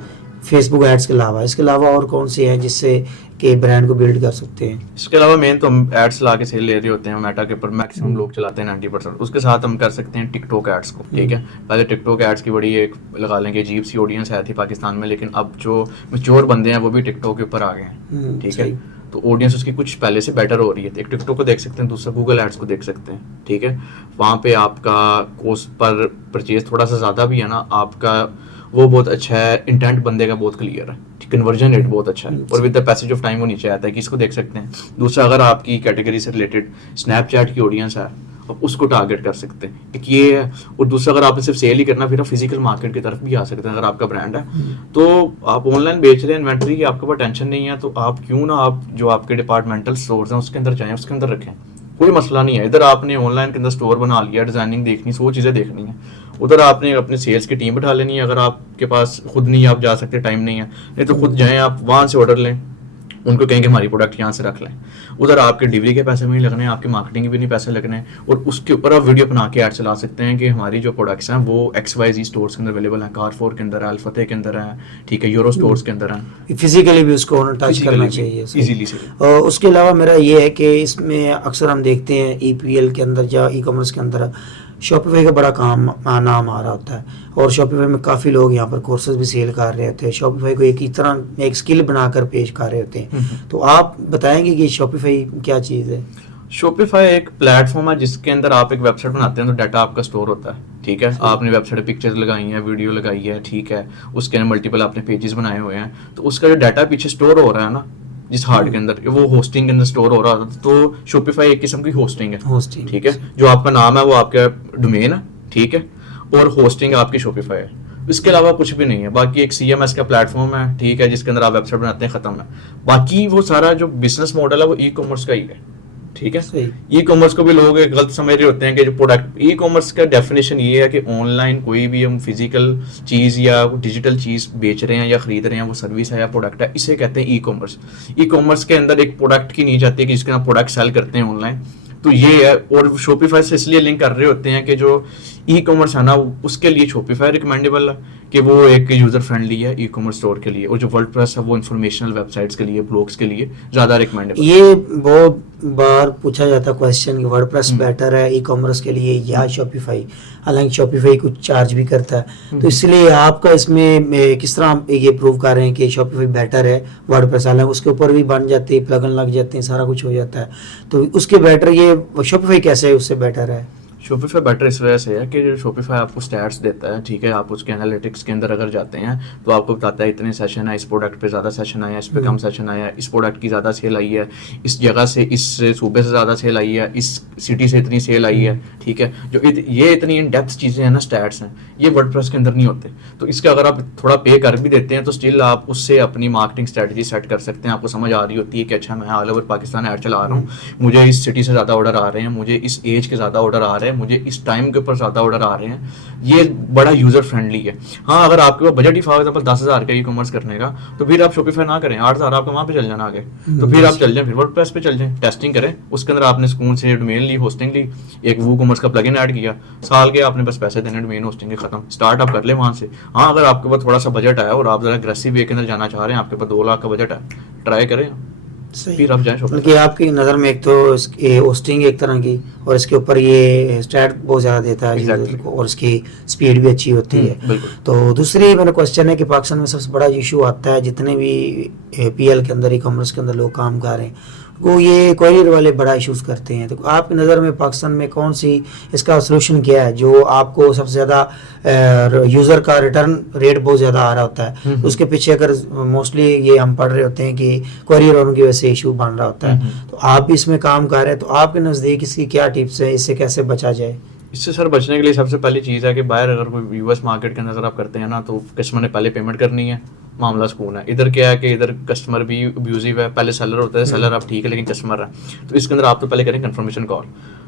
फेसबुक एड्स के अलावा, इसके अलावा और कौन से हैं जिससे के ब्रांड को बिल्ड कर सकते हैं? इसके अलावा मेन तो हम एड्स ला के सेल ले रहे होते हैं मेटा के ऊपर, मैक्सिमम लोग चलाते हैं 90%। उसके साथ हम कर सकते हैं टिकटॉक एड्स को, ठीक है। पहले टिकटॉक एड्स की बड़ी एक लगा लेंगे अजीब सी ऑडियंस है थी पाकिस्तान में, लेकिन अब जो मैच्योर बंदे हैं वो भी टिकटॉक के ऊपर आ गए हैं, ठीक है। तो ऑडियंस उसकी कुछ पहले से बेटर हो रही है। एक टिकटॉक को देख सकते हैं, दूसरा गूगल एड्स को देख सकते हैं, ठीक है। वहाँ पे आपका कॉस्ट पर परचेज थोड़ा सा ज़्यादा भी है ना, आपका वो बहुत अच्छा है, इंटेंट बंदे का बहुत क्लियर है, कन्वर्जन रेट बहुत अच्छा है, और with the passage of time वो नीचे आता है कि इसको देख सकते हैं। दूसरा, अगर आपकी कैटेगरी से रिलेटेड स्नैपचैट की ऑडियंस है आप उसको टारगेट कर सकते हैं, एक ये है। और दूसरा, अगर आपने सिर्फ सेल ही करना, फिर आप फिजिकल मार्केट की तरफ भी आ सकते हैं। अगर आपका ब्रांड है तो आप ऑनलाइन बेच रहे हैं, इन्वेंट्री की आपके पास टेंशन नहीं है, तो आप क्यों ना आप जो आपके डिपार्टमेंटल स्टोर्स हैं उसके अंदर जाएं, उसके अंदर रखें, कोई मसला नहीं है। इधर आपने ऑनलाइन के अंदर स्टोर बना लिया, डिजाइनिंग देखनी, सो चीज़ें देखनी है, उधर आपने अपने सेल्स की टीम बिठा लेनी है। अगर आपके पास खुद नहीं आप जा सकते, टाइम नहीं है, नहीं तो खुद जाएं, आप वहाँ से ऑर्डर लें, उनको कहें कि हमारी प्रोडक्ट यहाँ से रख लें। उधर आपके डिलीवरी के पैसे भी नहीं लगने, आपके मार्केटिंग के भी नहीं पैसे लगने, और उसके ऊपर आप वीडियो बना के ऐड चला सकते हैं कि हमारी जो प्रोडक्ट्स हैं वो XYZ स्टोर्स के अंदर अवेलेबल हैं, कारफोर के अंदर है, अल-फतेह के अंदर है, ठीक है, यूरो स्टोर्स के अंदर हैं। फिजिकली भी उसको टच करना चाहिए इजीली से। और उसके अलावा मेरा ये है कि इसमें अक्सर हम देखते हैं EPL के अंदर या ई-कॉमर्स के अंदर शॉपिफाई का बड़ा नाम आ रहा होता है, और शॉपिफाई में काफ़ी लोग यहाँ पर कोर्सेज भी सेल कर रहे होते हैं, शॉपिफाई को एक तरह एक स्किल बनाकर पेश कर रहे होते हैं। तो आप बताएंगे कि शॉपिफाई क्या चीज़ है? शॉपिफाई एक प्लेटफॉर्म है जिसके अंदर आप एक वेबसाइट बनाते हैं तो डाटा आपका स्टोर होता है, ठीक है। आपने वेबसाइट पिक्चर्स लगाई हैं, वीडियो लगाई है, ठीक है, उसके अंदर मल्टीपल आपने पेजेस बनाए हुए हैं, तो उसका जो डाटा पीछे स्टोर हो रहा है ना जिस हार्ड के अंदर, वो होस्टिंग के अंदर स्टोर हो रहा था, तो शॉपिफाई एक किस्म की होस्टिंग है, ठीक है। जो आपका नाम है वो आपका डोमेन है, ठीक है, और होस्टिंग आपकी शॉपिफाई है, इसके अलावा कुछ भी नहीं है। बाकी एक CMS का प्लेटफॉर्म है, ठीक है, जिसके अंदर आप वेबसाइट बनाते हैं, खत्म है। बाकी वो सारा जो बिजनेस मॉडल है वो ई-कॉमर्स का ही है, ठीक है। ई-कॉमर्स को भी लोग गलत समझ रहे होते हैं कि जो प्रोडक्ट, ई-कॉमर्स का डेफिनेशन ये है कि ऑनलाइन कोई भी हम फिजिकल चीज़ या डिजिटल चीज़ बेच रहे हैं या खरीद रहे हैं, वो सर्विस है या प्रोडक्ट है, इसे कहते हैं ई-कॉमर्स। ई-कॉमर्स के अंदर एक प्रोडक्ट की नहीं जाती है कि जिसके हम प्रोडक्ट सेल करते हैं ऑनलाइन, तो ये है। और शॉपिफाई से इसलिए लिंक कर रहे होते हैं कि जो ई-कॉमर्स है ना उसके लिए शॉपिफाई रिकमेंडेबल है, कि वो एक यूज़र फ्रेंडली है ई कॉमर्स स्टोर के लिए, और जो वर्डप्रेस है वो इंफॉर्मेशनल वेबसाइट्स के लिए, ब्लॉग्स के लिए ज़्यादा रिकमेंडेबल। ये बहुत बार पूछा जाता क्वेश्चन कि वर्डप्रेस बेटर है ई कॉमर्स के लिए या शॉपिफाई, हालांकि शॉपिफाई कुछ चार्ज भी करता है, तो इसलिए आपका इसमें किस तरह आप ये प्रूव कर रहे हैं कि शॉपिफाई बेटर है वर्डप्रेस, हालांकि उसके ऊपर भी बन जाते हैं, प्लगइन लग जाते हैं, सारा कुछ हो जाता है, तो उसके बेटर ये शॉपिफाई कैसे उससे बेटर है? शॉपिफाई बेटर इस वजह से है कि जो शॉपिफाई आपको स्टैट्स देता है, ठीक है, आप उसके एनालिटिक्स के अंदर अगर जाते हैं तो आपको बताता है इतने सेशन है, इस प्रोडक्ट पे ज़्यादा सेशन आया है, इस पे कम सेशन आया है, इस प्रोडक्ट की ज़्यादा सेल आई है, इस जगह से, इस सूबे से ज़्यादा सेल आई है, इस सिटी से इतनी सेल आई है, ठीक है। जो ये इतनी इन डेप्थ चीज़ें हैं ना, स्टैट्स हैं, ये वर्डप्रेस के अंदर नहीं होते। तो इसका अगर आप थोड़ा पे कर भी देते हैं तो स्टिल आप उससे अपनी मार्केटिंग स्ट्रेटजी सेट कर सकते हैं। आपको समझ आ रही होती है कि अच्छा मैं ऑल ओवर पाकिस्तान ऐड चला रहा हूँ, मुझे इस सिटी से ज़्यादा ऑर्डर आ रहे हैं, मुझे इस एज के ज़्यादा ऑर्डर आ रहे हैं, मुझे इस टाइम के ऊपर ज़्यादा ऑर्डर आ रहे हैं, ये बड़ा यूज़र फ्रेंडली है। हाँ, अगर आपके पास बजट ही फॉर एग्जाम्पल 10,000 का ई कॉमर्स करने का, तो फिर आप शॉपिफाई ना करें, 8,000 आपका वहाँ पे चल जाना आगे, तो फिर आप चल जाएं, फिर वर्डप्रेस पे चल जाएं, टेस्टिंग करें, उसके अंदर आपने सुकून से डोमेन ली, होस्टिंग ली, एक वो कॉमर्स का प्लगइन ऐड किया, साल के आपने बस पैसे देने, डोमेन होस्टिंग के खत्म, स्टार्ट आप कर ले वहाँ से। हाँ, अगर आपके पास थोड़ा सा बजट आया और आप जरा अग्रेसिव वे के अंदर जाना चाह रहे हैं, आपके पास 2 लाख का बजट है, ट्राई करें, फिर आप जाएं। बल्कि आपकी नज़र में एक तो होस्टिंग एक तरह की, और इसके ऊपर ये स्टैट बहुत ज़्यादा देता है Exactly. और इसकी स्पीड भी अच्छी होती है। बिल्कुल। तो दूसरी मेरा क्वेश्चन है कि पाकिस्तान में सबसे बड़ा इशू आता है, जितने भी पीएल के अंदर, ई कॉमर्स के अंदर लोग काम कर रहे हैं, वो ये कोरियर वाले बड़ा इशूज़ करते हैं। तो आपकी नज़र में पाकिस्तान में कौन सी इसका सोल्यूशन क्या है जो आपको सबसे ज़्यादा यूज़र का रिटर्न रेट बहुत ज़्यादा आ रहा होता है, उसके पीछे अगर मोस्टली ये हम पढ़ रहे होते हैं कि कोरियर वालों की वजह से इशू बन रहा होता है, तो आप भी इसमें काम कर रहे हैं, तो आपके नज़दीक इसकी क्या टिप्स है, इससे कैसे बचा जाए? इससे सर बचने के लिए सबसे पहली चीज़ है कि बाहर अगर कोई यूएस मार्केट के अंदर अगर आप करते हैं ना, तो कस्टमर ने पहले पेमेंट करनी है, मामला सुकून है। इधर क्या है कि इधर कस्टमर भी अब्यूजिव है, पहले सेलर होता है, सेलर आप ठीक है लेकिन कस्टमर है, तो इसके अंदर आप तो पहले करें कंफर्मेशन कॉल।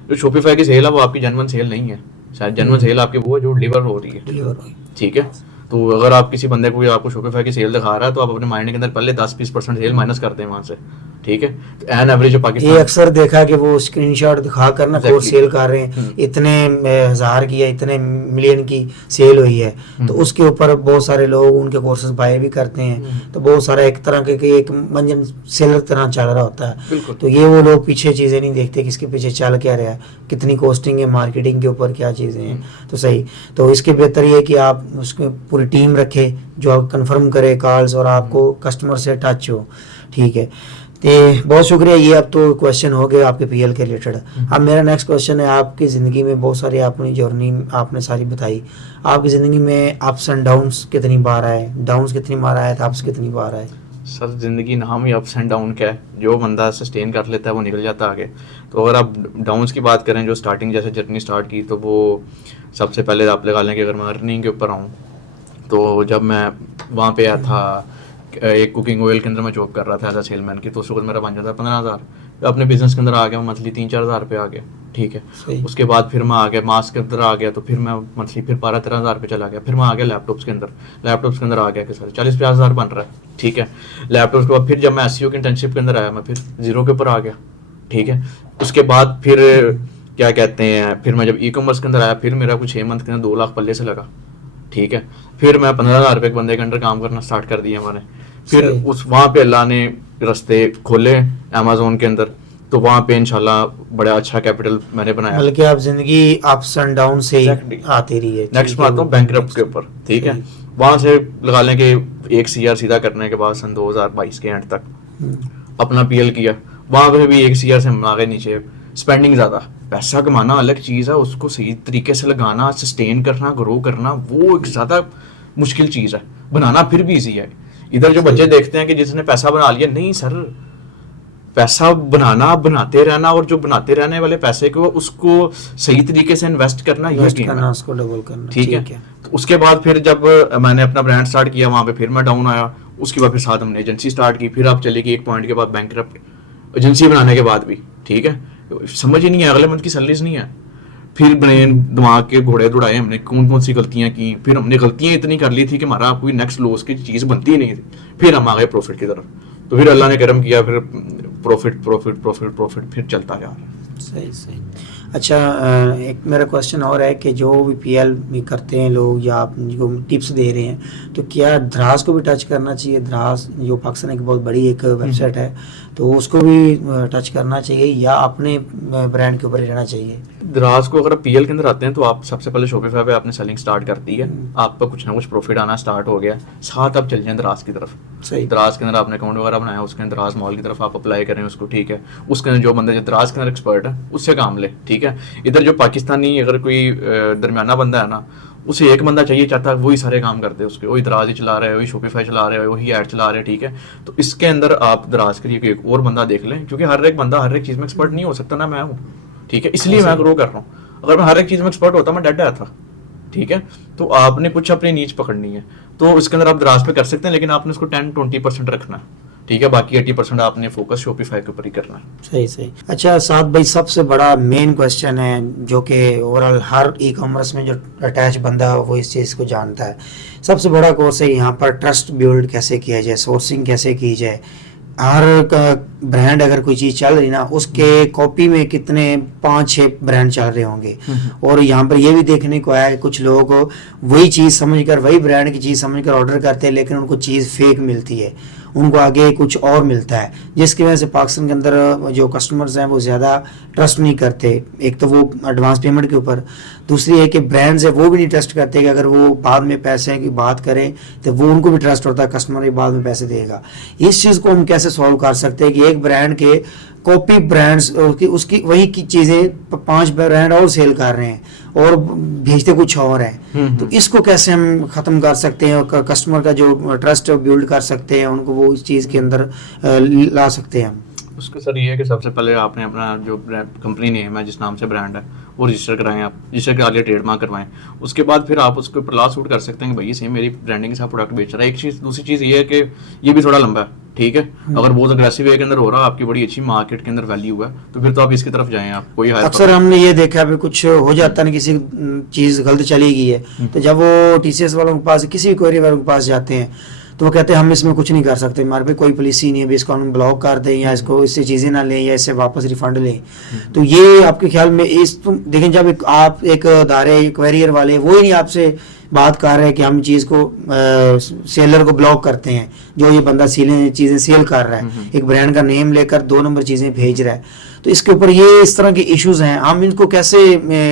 जो शॉपिफाई की सेल है वो आपकी जेन्युइन सेल नहीं है, शायद जेन्युइन सेल आपकी वो है जो डिलीवर हो रही है, ठीक है। तो अगर आप किसी बंदे को आपको शॉपिफाई की सेल दिखा रहा है तो आप अपने माइंड के अंदर पहले 10-20% सेल माइनस करते हैं वहाँ से, ठीक है। तो एन एवरेज जो पाकिस्तान, ये अक्सर देखा कि वो स्क्रीनशॉट दिखा कर ना कोर्स सेल कर रहे हैं, इतने हज़ार की या इतने मिलियन की सेल हुई है, तो उसके ऊपर बहुत सारे लोग उनके कोर्सेज बाय भी करते हैं, तो बहुत सारा एक तरह के एक मंजन सेलर तरह चल रहा होता है। तो ये वो लोग पीछे चीज़ें नहीं देखते कि इसके पीछे चल क्या रहा है, कितनी कॉस्टिंग है, मार्केटिंग के ऊपर क्या चीज़ें हैं। तो सही, तो इसके बेहतर ये कि आप उसके पूरी टीम रखें जो आप कंफर्म करे कॉल्स और आपको कस्टमर से टच हो, ठीक है। तो बहुत शुक्रिया, ये अब तो क्वेश्चन हो गए आपके पीएल के रिलेटेड। अब मेरा नेक्स्ट क्वेश्चन है, आपकी ज़िंदगी में बहुत सारी आपने जर्नी आपने सारी बताई, आपकी ज़िंदगी में अप्स एंड डाउन्स कितनी बार आए, डाउन्स कितनी बार आए थे, अप्स कितनी बार आए? सर ज़िंदगी नाम ही अप्स एंड डाउन का है, जो बंदा सस्टेन कर लेता है वो निकल जाता है आगे। तो अगर आप डाउन्स की बात करें, जो स्टार्टिंग जैसे जर्नी स्टार्ट की, तो वो सबसे पहले आप लगा लें कि अगर मैं अर्निंग के ऊपर आऊँ, तो जब मैं वहाँ पे आया था, एक कुकिंग ऑयल के अंदर मैं जॉब कर रहा था एज अ सेलमैन की, तो उस वक्त मेरा बन जाता 15,000। अपने बिजनेस के अंदर आ गया, मंथली 3-4 हज़ार रुपये आ गया, ठीक है। उसके बाद फिर मैं आ गया मास्क के अंदर आ गया, तो फिर मैं मंथली फिर 12-13 हज़ार रुपये चला गया। फिर मैं आ गया लैपटॉप्स के अंदर आ गया कि सर 40-50 हज़ार बन रहा है, ठीक है। लैपटॉप्स के बाद फिर जब मैं SEO की इंटर्नशिप के अंदर आया, मैं फिर 0 के ऊपर आ गया, ठीक है। उसके बाद फिर क्या कहते हैं, फिर मैं जब ई कॉमर्स के अंदर आया, फिर मेरा कुछ 6 मंथ के अंदर 2 लाख पल्ले से लगा, ठीक है। फिर मैं 15,000 रुपये के बंदे के अंडर काम करना स्टार्ट कर दिया मैंने। फिर उस वहाँ पे अल्लाह ने रास्ते खोले अमेज़न के अंदर, तो वहाँ पे इंशाल्लाह बड़ा अच्छा कैपिटल मैंने बनाया। बल्कि आप जिंदगी अप्स एंड डाउन से ही आती रही है। नेक्स्ट में आता हूँ बैंकरप्ट के ऊपर, ठीक है। वहाँ से लगा लें कि 1 CR सीधा करने के बाद सन 2022 के एंड तक अपना PL किया, वहाँ पे भी 1 CR से हम आ गए नीचे। स्पेंडिंग ज़्यादा, पैसा कमाना अलग चीज़ है, उसको सही तरीके से लगाना, सस्टेन करना, ग्रो करना, वो एक ज़्यादा मुश्किल चीज़ है। बनाना फिर भी ईजी है। इधर जो बच्चे देखते हैं कि जिसने पैसा बना लिया, नहीं सर, पैसा बनाना, बनाते रहना, और जो बनाते रहने वाले पैसे को उसको सही तरीके से इन्वेस्ट करना, ये गेम है, उसको डबल करना, ठीक है। तो उसके बाद फिर जब मैंने अपना ब्रांड स्टार्ट किया, वहाँ पे फिर मैं डाउन आया। उसके बाद फिर साथ हमने एजेंसी स्टार्ट की, फिर आप चले गए एक पॉइंट के बाद बैंकरप्ट एजेंसी बनाने के बाद भी, ठीक है। समझ ही नहीं है, अगले मंथ की सैलरीज नहीं है। फिर ब्रेन दिमाग के घोड़े दौड़ाए हमने, कौन कौन सी गलतियां की, फिर हमने गलतियां इतनी कर ली थी कि हमारा कोई नेक्स्ट लॉस की चीज़ बनती ही नहीं थी। फिर हम आ गए प्रॉफिट की तरफ, तो फिर अल्लाह ने करम किया, फिर प्रॉफिट फिर चलता जा रहा है। सही। अच्छा, एक मेरा क्वेश्चन और है कि जो भी पीएल में करते हैं लोग या आप जो टिप्स दे रहे हैं, तो क्या द्रास को भी टच करना चाहिए? द्रास जो पाकिस्तान की बहुत बड़ी एक वेबसाइट है, तो उसको भी टच करना चाहिए या अपने ब्रांड के ऊपर ही रहना चाहिए? द्रास को अगर आप पीएल के अंदर आते हैं तो आप सबसे पहले शॉपिफाई पे आपने सेलिंग स्टार्ट कर दी है, आपका कुछ ना कुछ प्रॉफिट आना स्टार्ट हो गया, साथ आप चल जाएं द्रास की तरफ। सही। द्रास के अंदर आपने अकाउंट वगैरह बनाया, उसके अंदर द्रास मॉल की तरफ आप अप्लाई करें उसको, ठीक है। उसके अंदर जो बंदा जो द्रास के अंदर एक्सपर्ट है उससे काम ले, ठीक है। इधर जो पाकिस्तानी अगर कोई दरमियाना बंदा है ना, उसे एक बंदा चाहिए, चाहता है वही सारे काम करते हैं उसके, वही दराज ही चला रहा है, वही शॉपिफाई चला रहा है, वही ऐड चला रहे हैं, ठीक है। तो इसके अंदर आप दराज के लिए एक और बंदा देख लें, क्योंकि हर एक बंदा हर एक चीज़ में एक्सपर्ट नहीं हो सकता ना, मैं हूँ, ठीक है, इसलिए मैं ग्रो कर रहा हूँ। अगर मैं हर एक चीज़ में एक्सपर्ट होता मैं डेड आया था, ठीक है। तो आपने कुछ अपनी नीच पकड़नी है, तो इसके अंदर आप दराज पे कर सकते हैं, लेकिन आपने उसको 10-20% रखना है, ठीक है। बाकी 80% आपने फोकस शॉपिफाई के ऊपर ही करना है। सही सही। अच्छा साद भाई, सबसे बड़ा मेन क्वेश्चन है जो कि ओवरऑल हर ई कॉमर्स में जो अटैच बंदा वो इस चीज़ को जानता है, सबसे बड़ा कोर्स है यहाँ पर ट्रस्ट बिल्ड कैसे किया जाए, सोर्सिंग कैसे की जाए। हर ब्रांड अगर कोई चीज़ चल रही ना, उसके कॉपी में कितने 5-6 ब्रांड चल रहे होंगे, और यहाँ पर ये भी देखने को आया कि कुछ लोग वही चीज़ समझकर, वही ब्रांड की चीज़ समझकर ऑर्डर करते हैं, लेकिन उनको चीज़ फेक मिलती है, उनको आगे कुछ और मिलता है, जिसकी वजह से पाकिस्तान के अंदर जो कस्टमर्स हैं वो ज़्यादा ट्रस्ट नहीं करते। एक तो वो एडवांस पेमेंट के ऊपर, दूसरी है कि ब्रांड्स है वो भी नहीं ट्रस्ट करते कि अगर वो बाद में पैसे की बात करें तो वो उनको भी ट्रस्ट होता है कस्टमर ही बाद में पैसे देगा। इस चीज़ को हम कैसे सॉल्व कर सकते हैं कि एक ब्रांड के कॉपी ब्रांड्स उसकी वही की चीज़ें 5 ब्रांड और सेल कर रहे हैं और भेजते कुछ और हैं, तो इसको कैसे हम ख़त्म कर सकते हैं और कस्टमर का जो ट्रस्ट बिल्ड कर सकते हैं, उनको वो इस चीज़ के अंदर ला सकते हैं? उसका सर ये है कि सबसे पहले आपने अपना जो कंपनी नेम है, जिस नाम से ब्रांड है, वो रजिस्टर कराएं, आप रजिस्टर करा लिए, ट्रेडमार्क करवाएं। उसके बाद फिर आप उसके ऊपर लॉ सूट कर सकते हैं कि भाई सेम मेरी ब्रांडिंग के साथ प्रोडक्ट बेच रहा है। एक चीज़, दूसरी चीज़ ये है कि ये भी थोड़ा लंबा है, ठीक है। अगर बहुत अग्रेसिव वे के अंदर हो रहा है, आपकी बड़ी अच्छी मार्केट के अंदर वैल्यू है, तो फिर तो आप इसकी तरफ जाएं, आप कोई अक्सर हमने ये देखा है कुछ हो जाता है, किसी चीज़ गलत चली गई है, तो जब वो टीसीएस वालों के पास, किसी भी क्वेरी वालों के पास जाते हैं, तो वो कहते हैं हम इसमें कुछ नहीं कर सकते, हमारे पे कोई पॉलिसी नहीं है, इसको हम ब्लॉक कर दें या इसको इससे चीज़ें ना लें या इससे वापस रिफंड लें। तो ये आपके ख्याल में देखें, जब आप एक दायरे क्वेरियर वाले वो ही नहीं आपसे बात कर रहे हैं कि हम चीज़ को सेलर को ब्लॉक करते हैं, जो ये बंदा चीज़ें सेल कर रहा है, एक ब्रांड का नेम लेकर 2 नंबर चीज़ें भेज रहा है, तो इसके ऊपर ये इस तरह के इश्यूज हैं, हम इनको कैसे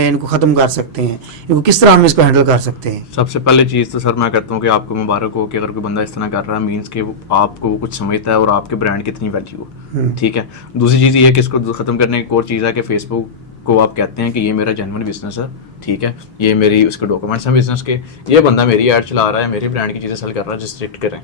इनको ख़त्म कर सकते हैं, इनको किस तरह हम इसको हैंडल कर सकते हैं? सबसे पहले चीज़ तो सर मैं कहता हूँ कि आपको मुबारक हो कि अगर कोई बंदा इस तरह कर रहा है, मीन्स कि आपको वो कुछ समझता है और आपके ब्रांड की इतनी वैल्यू हो, ठीक है। दूसरी चीज़ ये है कि इसको ख़त्म करने की एक और चीज़ है कि फेसबुक को आप कहते हैं कि ये मेरा जेन्युइन बिजनेस है, ठीक है, ये मेरी उसके डॉक्यूमेंट्स हैं बिजनेस के, ये बंदा मेरी ऐड चला रहा है, मेरी ब्रांड की चीज़ें सेल कर रहा है, रिस्ट्रिक्ट करें।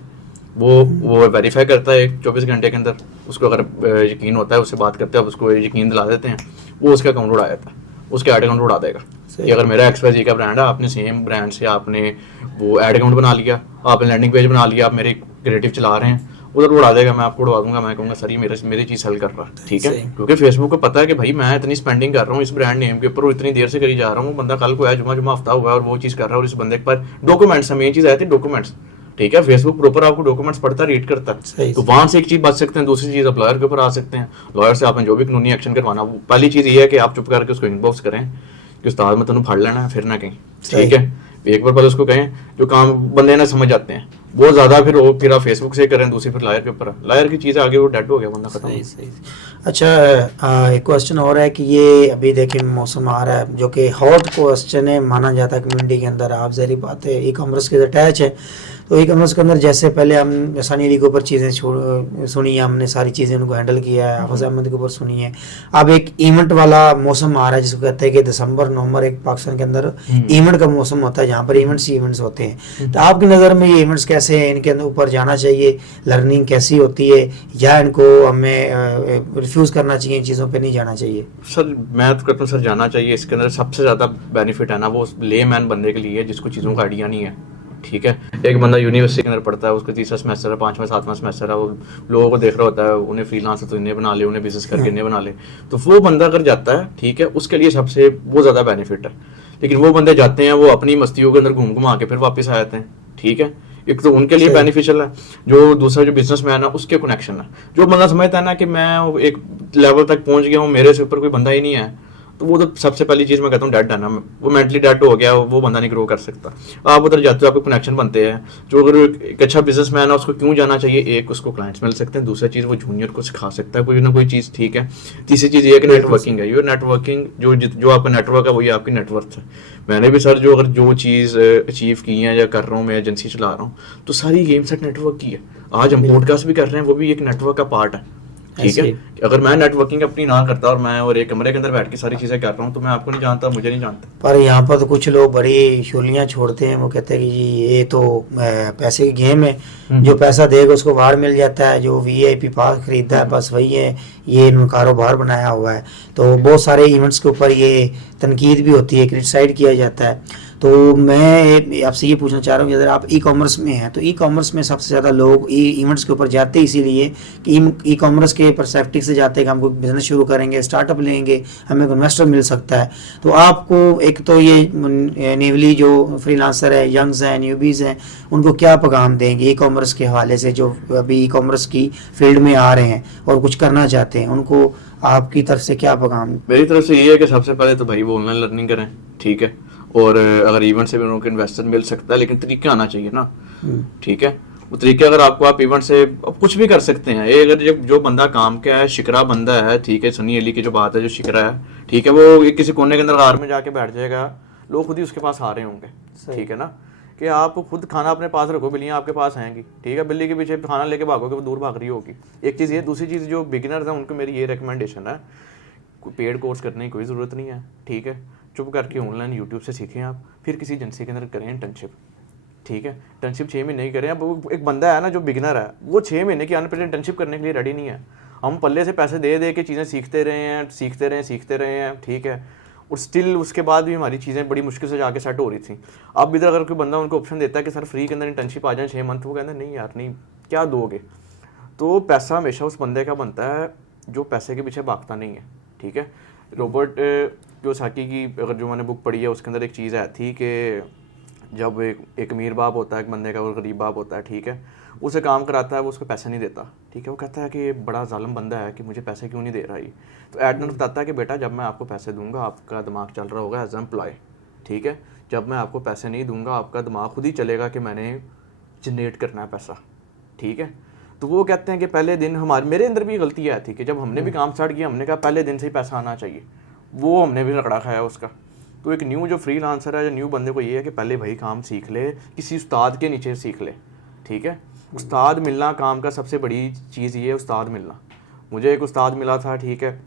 वो वेरीफाई करता है 24 घंटे के अंदर, उसको अगर यकीन होता है उससे बात करते हैं, उसको यकीन दिला देते हैं, वो उसका अकाउंट उड़ा देता है, उसके ऐड अकाउंट उड़ा देगा। कि अगर मेरा XYZ का ब्रांड है, आपने सेम ब्रांड से आपने वो ऐड अकाउंट बना लिया, आपने लैंडिंग पेज बना लिया, आप मेरे क्रिएटिव चला रहे हैं, उधर उड़ा देगा, मैं आपको उड़वा दूंगा, मैं कहूँगा सर ये मेरी चीज़ सेल कर रहा है, ठीक है। क्योंकि फेसबुक को पता है कि भाई मैं इतनी स्पेंडिंग कर रहा हूँ इस ब्रांड नेम के ऊपर और इतनी देर से करी जा रहा हूँ, बंदा कल को है जुमा हफ्ता हुआ है और वो चीज़ कर रहा है और इस बंदे के पास डॉक्यूमेंट्स है, मेन चीज़ आती है डॉक्यूमेंट्स, ठीक है। फेसबुक प्रॉपर आपको डॉक्यूमेंट्स पढ़ता, रीड करता है, तो वहां से एक चीज बच सकते हैं। दूसरी चीज आप लॉयर के ऊपर आ सकते हैं, लॉयर से आपने जो भी कानूनी एक्शन करवाना, पहली चीज ये है कि आप चुप करके उसको इनबॉक्स करें कि उस्ताद मैं तुम्हें फाड़ लेना है, फिर ना कहीं, ठीक है। एक बार पहले उसको कहें, जो काम बंदे ना समझ जाते हैं बहुत ज्यादा, फिर आप फेसबुक से करें, दूसरी फिर लॉयर के ऊपर, लॉयर की चीज़ आगे वो डेड हो गया, बंदा खत्म। सही। अच्छा, एक क्वेश्चन और है कि ये अभी देखिए मौसम आ रहा है जो कि हॉट क्वेश्चन है माना जाता है कम्युनिटी के अंदर, आप ज़हरी बात है ई कॉमर्स के अटैच है, तो ई कॉमर्स के अंदर जैसे पहले हम सनी अली के ऊपर चीज़ें सुनी है, हमने सारी चीज़ें उनको हैंडल किया है, हाफिज़ अहमद के ऊपर सुनी है, अब एक इवेंट वाला मौसम आ रहा है जिसको कहते हैं कि दिसंबर नवंबर एक पाकिस्तान के अंदर इवेंट का मौसम होता है जहाँ पर इवेंट्स होते हैं। तो आपकी नज़र में ये इवेंट्स कैसे हैं, इनके अंदर ऊपर जाना चाहिए, लर्निंग कैसी होती है, या इनको हमें रिफ्यूज़ करना चाहिए, इन चीज़ों पर नहीं जाना चाहिए? सर मैं तो कहता हूँ सर जाना चाहिए। इसके अंदर सबसे ज़्यादा बेनिफिट है ना वो लेमैन बंदे के लिए, जिसको चीज़ों का आइडिया नहीं है, ठीक है। एक बंदा यूनिवर्सिटी के अंदर पढ़ता है, उसका 3रा सेमेस्टर है, 5वां 7वां सेमेस्टर है, वो लोगों को देख रहा होता है, उन्हें फ्रीलांसर तो इन्हें बना ले, उन्हें बिजनेस करके इन्हें बना ले, तो वो बंदा अगर जाता है, ठीक है, उसके लिए सबसे वो ज़्यादा बेनिफिट है। लेकिन वो बंदे जाते हैं, वो अपनी मस्तियों के अंदर घूम घुमा के फिर वापस आ जाते हैं, ठीक है। एक तो उनके लिए बेनिफिशियल है, जो दूसरा जो बिजनेसमैन है उसके कनेक्शन है, जो बंदा समझता है ना कि मैं एक लेवल तक पहुंच गया हूँ, मेरे से ऊपर कोई बंदा ही नहीं है, तो वो तो सबसे पहली चीज़ मैं कहता हूँ डेड है ना, वो मेंटली डेड हो गया, वो बंदा नहीं ग्रो कर सकता। आप उधर जाते हो, आपके कनेक्शन बनते हैं। जो अगर एक अच्छा बिजनेसमैन है उसको क्यों जाना चाहिए, एक उसको क्लाइंट्स मिल सकते हैं, दूसरी चीज़ वो जूनियर को सिखा सकता है कोई ना कोई चीज़, ठीक है। तीसरी चीज़ ये है कि नेटवर्किंग है, ये नेटवर्किंग जो आपका नेटवर्क है वही आपकी नेटवर्थ है। मैंने भी सर जो चीज़ अचीव की है या कर रहा हूँ, मैं एजेंसी चला रहा हूँ, तो सारी गेम सेट नेटवर्क की है। आज हम पॉडकास्ट भी कर रहे हैं, वो भी एक नेटवर्क का पार्ट है, ठीक है। अगर मैं नेटवर्किंग अपनी ना करता और मैं और एक कमरे के अंदर बैठ के सारी चीज़ें कर रहा हूँ, तो मैं आपको नहीं जानता, मुझे नहीं जानता। पर यहाँ पर तो कुछ लोग बड़ी शुलियाँ छोड़ते हैं, वो कहते हैं कि जी ये तो पैसे की गेम है, जो पैसा देगा उसको बाहर मिल जाता है, जो वीआईपी पास खरीदता है बस वही है, ये इन्होंने कारोबार बनाया हुआ है। तो बहुत सारे इवेंट्स के ऊपर ये तनकीद भी होती है, क्रिटिसाइड किया जाता है। तो मैं आपसे ये पूछना चाह रहा हूँ कि अगर आप ई कॉमर्स में हैं, तो ई कॉमर्स में सबसे ज़्यादा लोग इवेंट्स के ऊपर जाते हैं इसीलिए कि ई कॉमर्स के परस्पेक्टिव से जाते हैं कि हम कोई बिज़नेस शुरू करेंगे, स्टार्टअप लेंगे, हमें इन्वेस्टर मिल सकता है। तो आपको एक तो ये नेवली जो फ्रीलांसर है, यंग्स हैं, न्यूबीज़ हैं, उनको क्या पैगाम देंगे ई कॉमर्स के हवाले से, जो अभी ई कॉमर्स की फील्ड में आ रहे हैं और कुछ करना चाहते हैं, उनको आपकी तरफ से क्या पैगाम? मेरी तरफ से ये है कि सबसे पहले तो भाई वो ऑनलाइन लर्निंग करें, ठीक है। और अगर इवेंट से भी उनको इन्वेस्टर मिल सकता है, लेकिन तरीका आना चाहिए ना, ठीक है। वो तरीके अगर आप इवेंट से कुछ भी कर सकते हैं। ये अगर जो बंदा काम का है, शिकरा बंदा है, ठीक है, सनी अली की जो बात है, जो शिकरा है, ठीक है, वो किसी कोने के अंदर गार में जाके बैठ जाएगा, लोग खुद ही उसके पास आ रहे होंगे, ठीक है ना। कि आप खुद खाना अपने पास रखो, बिल्लियाँ आपके पास आएंगी, ठीक है, बिल्ली के पीछे खाना लेके भागोगे वो दूर भाग रही होगी। एक चीज़ ये, दूसरी चीज़ जो बिगिनर्स हैं उनको मेरी ये रिकमेंडेशन है, कोई पेड कोर्स करने की कोई ज़रूरत नहीं है, ठीक है। चुप करके ऑनलाइन यूट्यूब से सीखें आप, फिर किसी एजेंसी के अंदर करें इंटर्नशिप, ठीक है। इंटर्नशिप 6 महीने की करें। अब वो एक बंदा है ना जो बिगिनर है, वो 6 महीने की अनपेड इंटर्नशिप करने के लिए रेडी नहीं है। हम पल्ले से पैसे दे के चीज़ें सीखते रहे हैं, ठीक है, और स्टिल उसके बाद भी हमारी चीज़ें बड़ी मुश्किल से जाके सेट हो रही थी। अब इधर अगर कोई बंदा उनको ऑप्शन देता है कि सर फ्री के अंदर इंटर्नशिप आ जाए 6 मंथ, वो कहते हैं नहीं यार नहीं, क्या दोगे। तो पैसा हमेशा उस बंदे का बनता है जो पैसे के पीछे भागता नहीं है, ठीक है। रॉबर्ट कियोसाकी की अगर जो मैंने बुक पढ़ी है, उसके अंदर एक चीज़ है थी कि जब एक अमीर बाप होता है एक बंदे का और गरीब बाप होता है, ठीक है, उसे काम कराता है, वो उसको पैसे नहीं देता, ठीक है। वो कहता है कि ये बड़ा जालिम बंदा है कि मुझे पैसे क्यों नहीं दे रहा ये। तो एडनर बताता है कि बेटा जब मैं आपको पैसे दूंगा आपका दिमाग चल रहा होगा एज एम्प्लॉय, ठीक है। जब मैं आपको पैसे नहीं दूंगा आपका दिमाग खुद ही चलेगा कि मैंने जनरेट करना है पैसा, ठीक है। तो वो कहते हैं कि पहले दिन मेरे अंदर भी गलती आई थी कि जब हमने भी काम स्टार्ट किया, हमने कहा पहले दिन से ही पैसा आना चाहिए, वो हमने भी रगड़ा खाया उसका। तो एक न्यू जो फ्रीलांसर है, जो न्यू बंदे को ये है कि पहले भाई काम सीख ले, किसी उस्ताद के नीचे सीख ले, ठीक है। उस्ताद मिलना काम का सबसे बड़ी चीज़ ये है, उस्ताद मिलना। मुझे एक उस्ताद मिला था, ठीक है,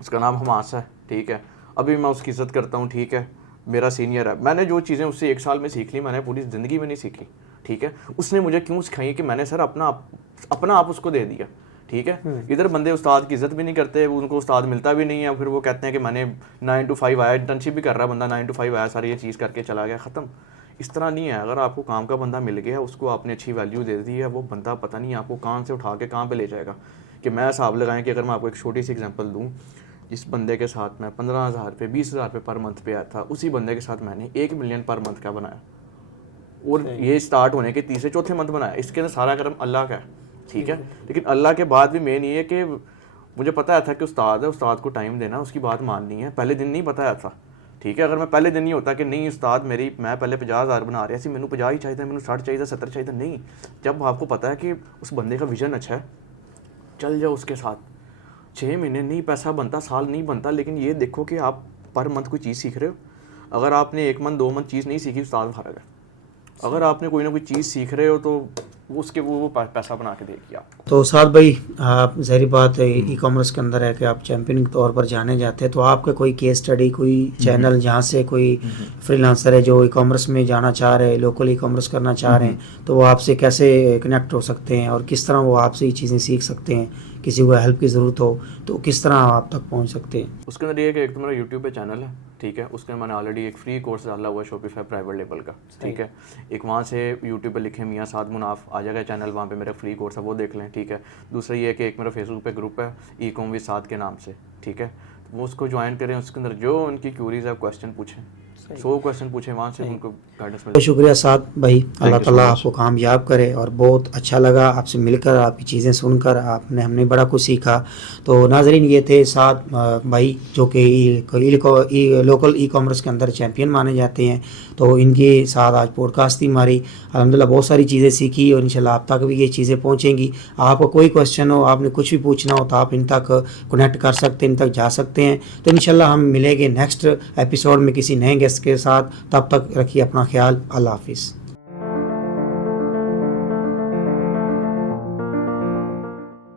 उसका नाम हमास है, ठीक है, अभी मैं उसकी इज़्ज़त करता हूँ, ठीक है, मेरा सीनियर है। मैंने जो चीज़ें उससे 1 साल में सीख ली, मैंने पूरी ज़िंदगी में नहीं सीखी, ठीक है। उसने मुझे क्यों सिखाई कि मैंने सर अपना आप उसको दे दिया, ठीक है। इधर बंदे उस्ताद की इज्जत भी नहीं करते, उनको उस्ताद मिलता भी नहीं है, फिर वो कहते हैं कि मैंने 9 to 5 आया, इंटर्नशिप भी कर रहा बंदा, 9 to 5 आया, सारी ये चीज़ करके चला गया, ख़त्म। इस तरह नहीं है। अगर आपको काम का बंदा मिल गया, उसको आपने अच्छी वैल्यू दे दी है, वो बंदा पता नहीं आपको कहाँ से उठा के कहाँ पे ले जाएगा। कि मैं हिसाब लगाएं कि अगर मैं आपको एक छोटी सी एग्जांपल दूं, जिस बंदे के साथ मैं 15,000 रुपये 20,000 रुपये पर मंथ पे आया था, उसी बंदे के साथ मैंने 1 मिलियन पर मंथ का बनाया, और ये स्टार्ट होने के तीसरे चौथे मंथ बनाया। इसके अंदर सारा करम अल्लाह का है, ठीक है। लेकिन अल्लाह के बाद भी मेन ये है कि मुझे पता था कि उस्ताद है, उस्ताद को टाइम देना, उसकी बात माननी है। पहले दिन नहीं बताया था, ठीक है। अगर मैं पहले दिन नहीं होता कि नहीं उस्ताद मैं पहले 50,000 बना रहा सी, मैंने 50 ही चाहिए, मैंने 60 चाहिए, 70 चाहिए, नहीं। जब आपको पता है कि उस बंदे का विजन अच्छा है, चल जाओ उसके साथ। 6 महीने नहीं पैसा बनता, साल नहीं बनता, लेकिन ये देखो कि आप पर मंथ कोई चीज़ सीख रहे हो। अगर आपने 1 मंथ 2 मंथ चीज़ नहीं सीखी, उस्ताद फर्क है। अगर आपने कोई ना कोई चीज़ सीख रहे हो तो उसके वो पैसा बना के देगी आपको। तो साद भाई, आप ज़ाहिर बात है ई कॉमर्स के अंदर है कि आप चैंपियन के तौर पर जाने जाते हैं, तो आपका कोई केस स्टडी, कोई चैनल जहाँ से कोई फ्रीलांसर है जो ई कॉमर्स में जाना चाह रहे हैं, लोकल ई कॉमर्स करना चाह रहे हैं, तो वो आपसे कैसे कनेक्ट हो सकते हैं और किस तरह वो आपसे ये चीज़ें सीख सकते हैं? किसी को हेल्प की ज़रूरत हो तो किस तरह आप तक पहुँच सकते हैं? उसके अंदर ये है कि एक तो मेरा यूट्यूब पे चैनल है, ठीक है, उसके मैंने ऑलरेडी एक फ्री कोर्स डाला हुआ है शॉपिफाई प्राइवेट लेबल का, ठीक है। एक वहाँ से यूट्यूब पे लिखे मियाँ साद मुनाफ आ जाएगा चैनल, वहाँ पे मेरा फ्री कोर्स है, वो देख लें, ठीक है। दूसरा ये है कि एक मेरा फेसबुक पे ग्रुप है ई कॉम विद साद के नाम से, ठीक है, वो उसको ज्वाइन करें। उसके अंदर जो उनकी क्यूरीज है क्वेश्चन पूछें, 100 क्वेश्चन पूछे वहाँ से उनको गाइडेंस मिले। बहुत शुक्रिया साद भाई, अल्लाह you so ताला much. आपको कामयाब करे। और बहुत अच्छा लगा आपसे मिलकर, आपकी चीज़ें सुनकर, हमने बड़ा कुछ सीखा। तो नाजरीन, ये थे साद भाई जो कि लोकल ई कॉमर्स के अंदर चैम्पियन माने जाते हैं। तो इनके साथ आज पॉडकास्ट ही हमारी अल्हम्दुलिल्लाह बहुत सारी चीज़ें सीखी और इंशाल्लाह आप तक भी ये चीज़ें पहुँचेंगी। आपको कोई क्वेश्चन हो, आपने कुछ भी पूछना हो तो आप इन तक कनेक्ट कर सकते हैं, इन तक जा सकते हैं। तो इंशाल्लाह हम मिलेंगे नेक्स्ट एपिसोड में किसी नए गेस्ट के साथ। तब तक रखिए अपना ख्याल। अल्लाह हाफिज़।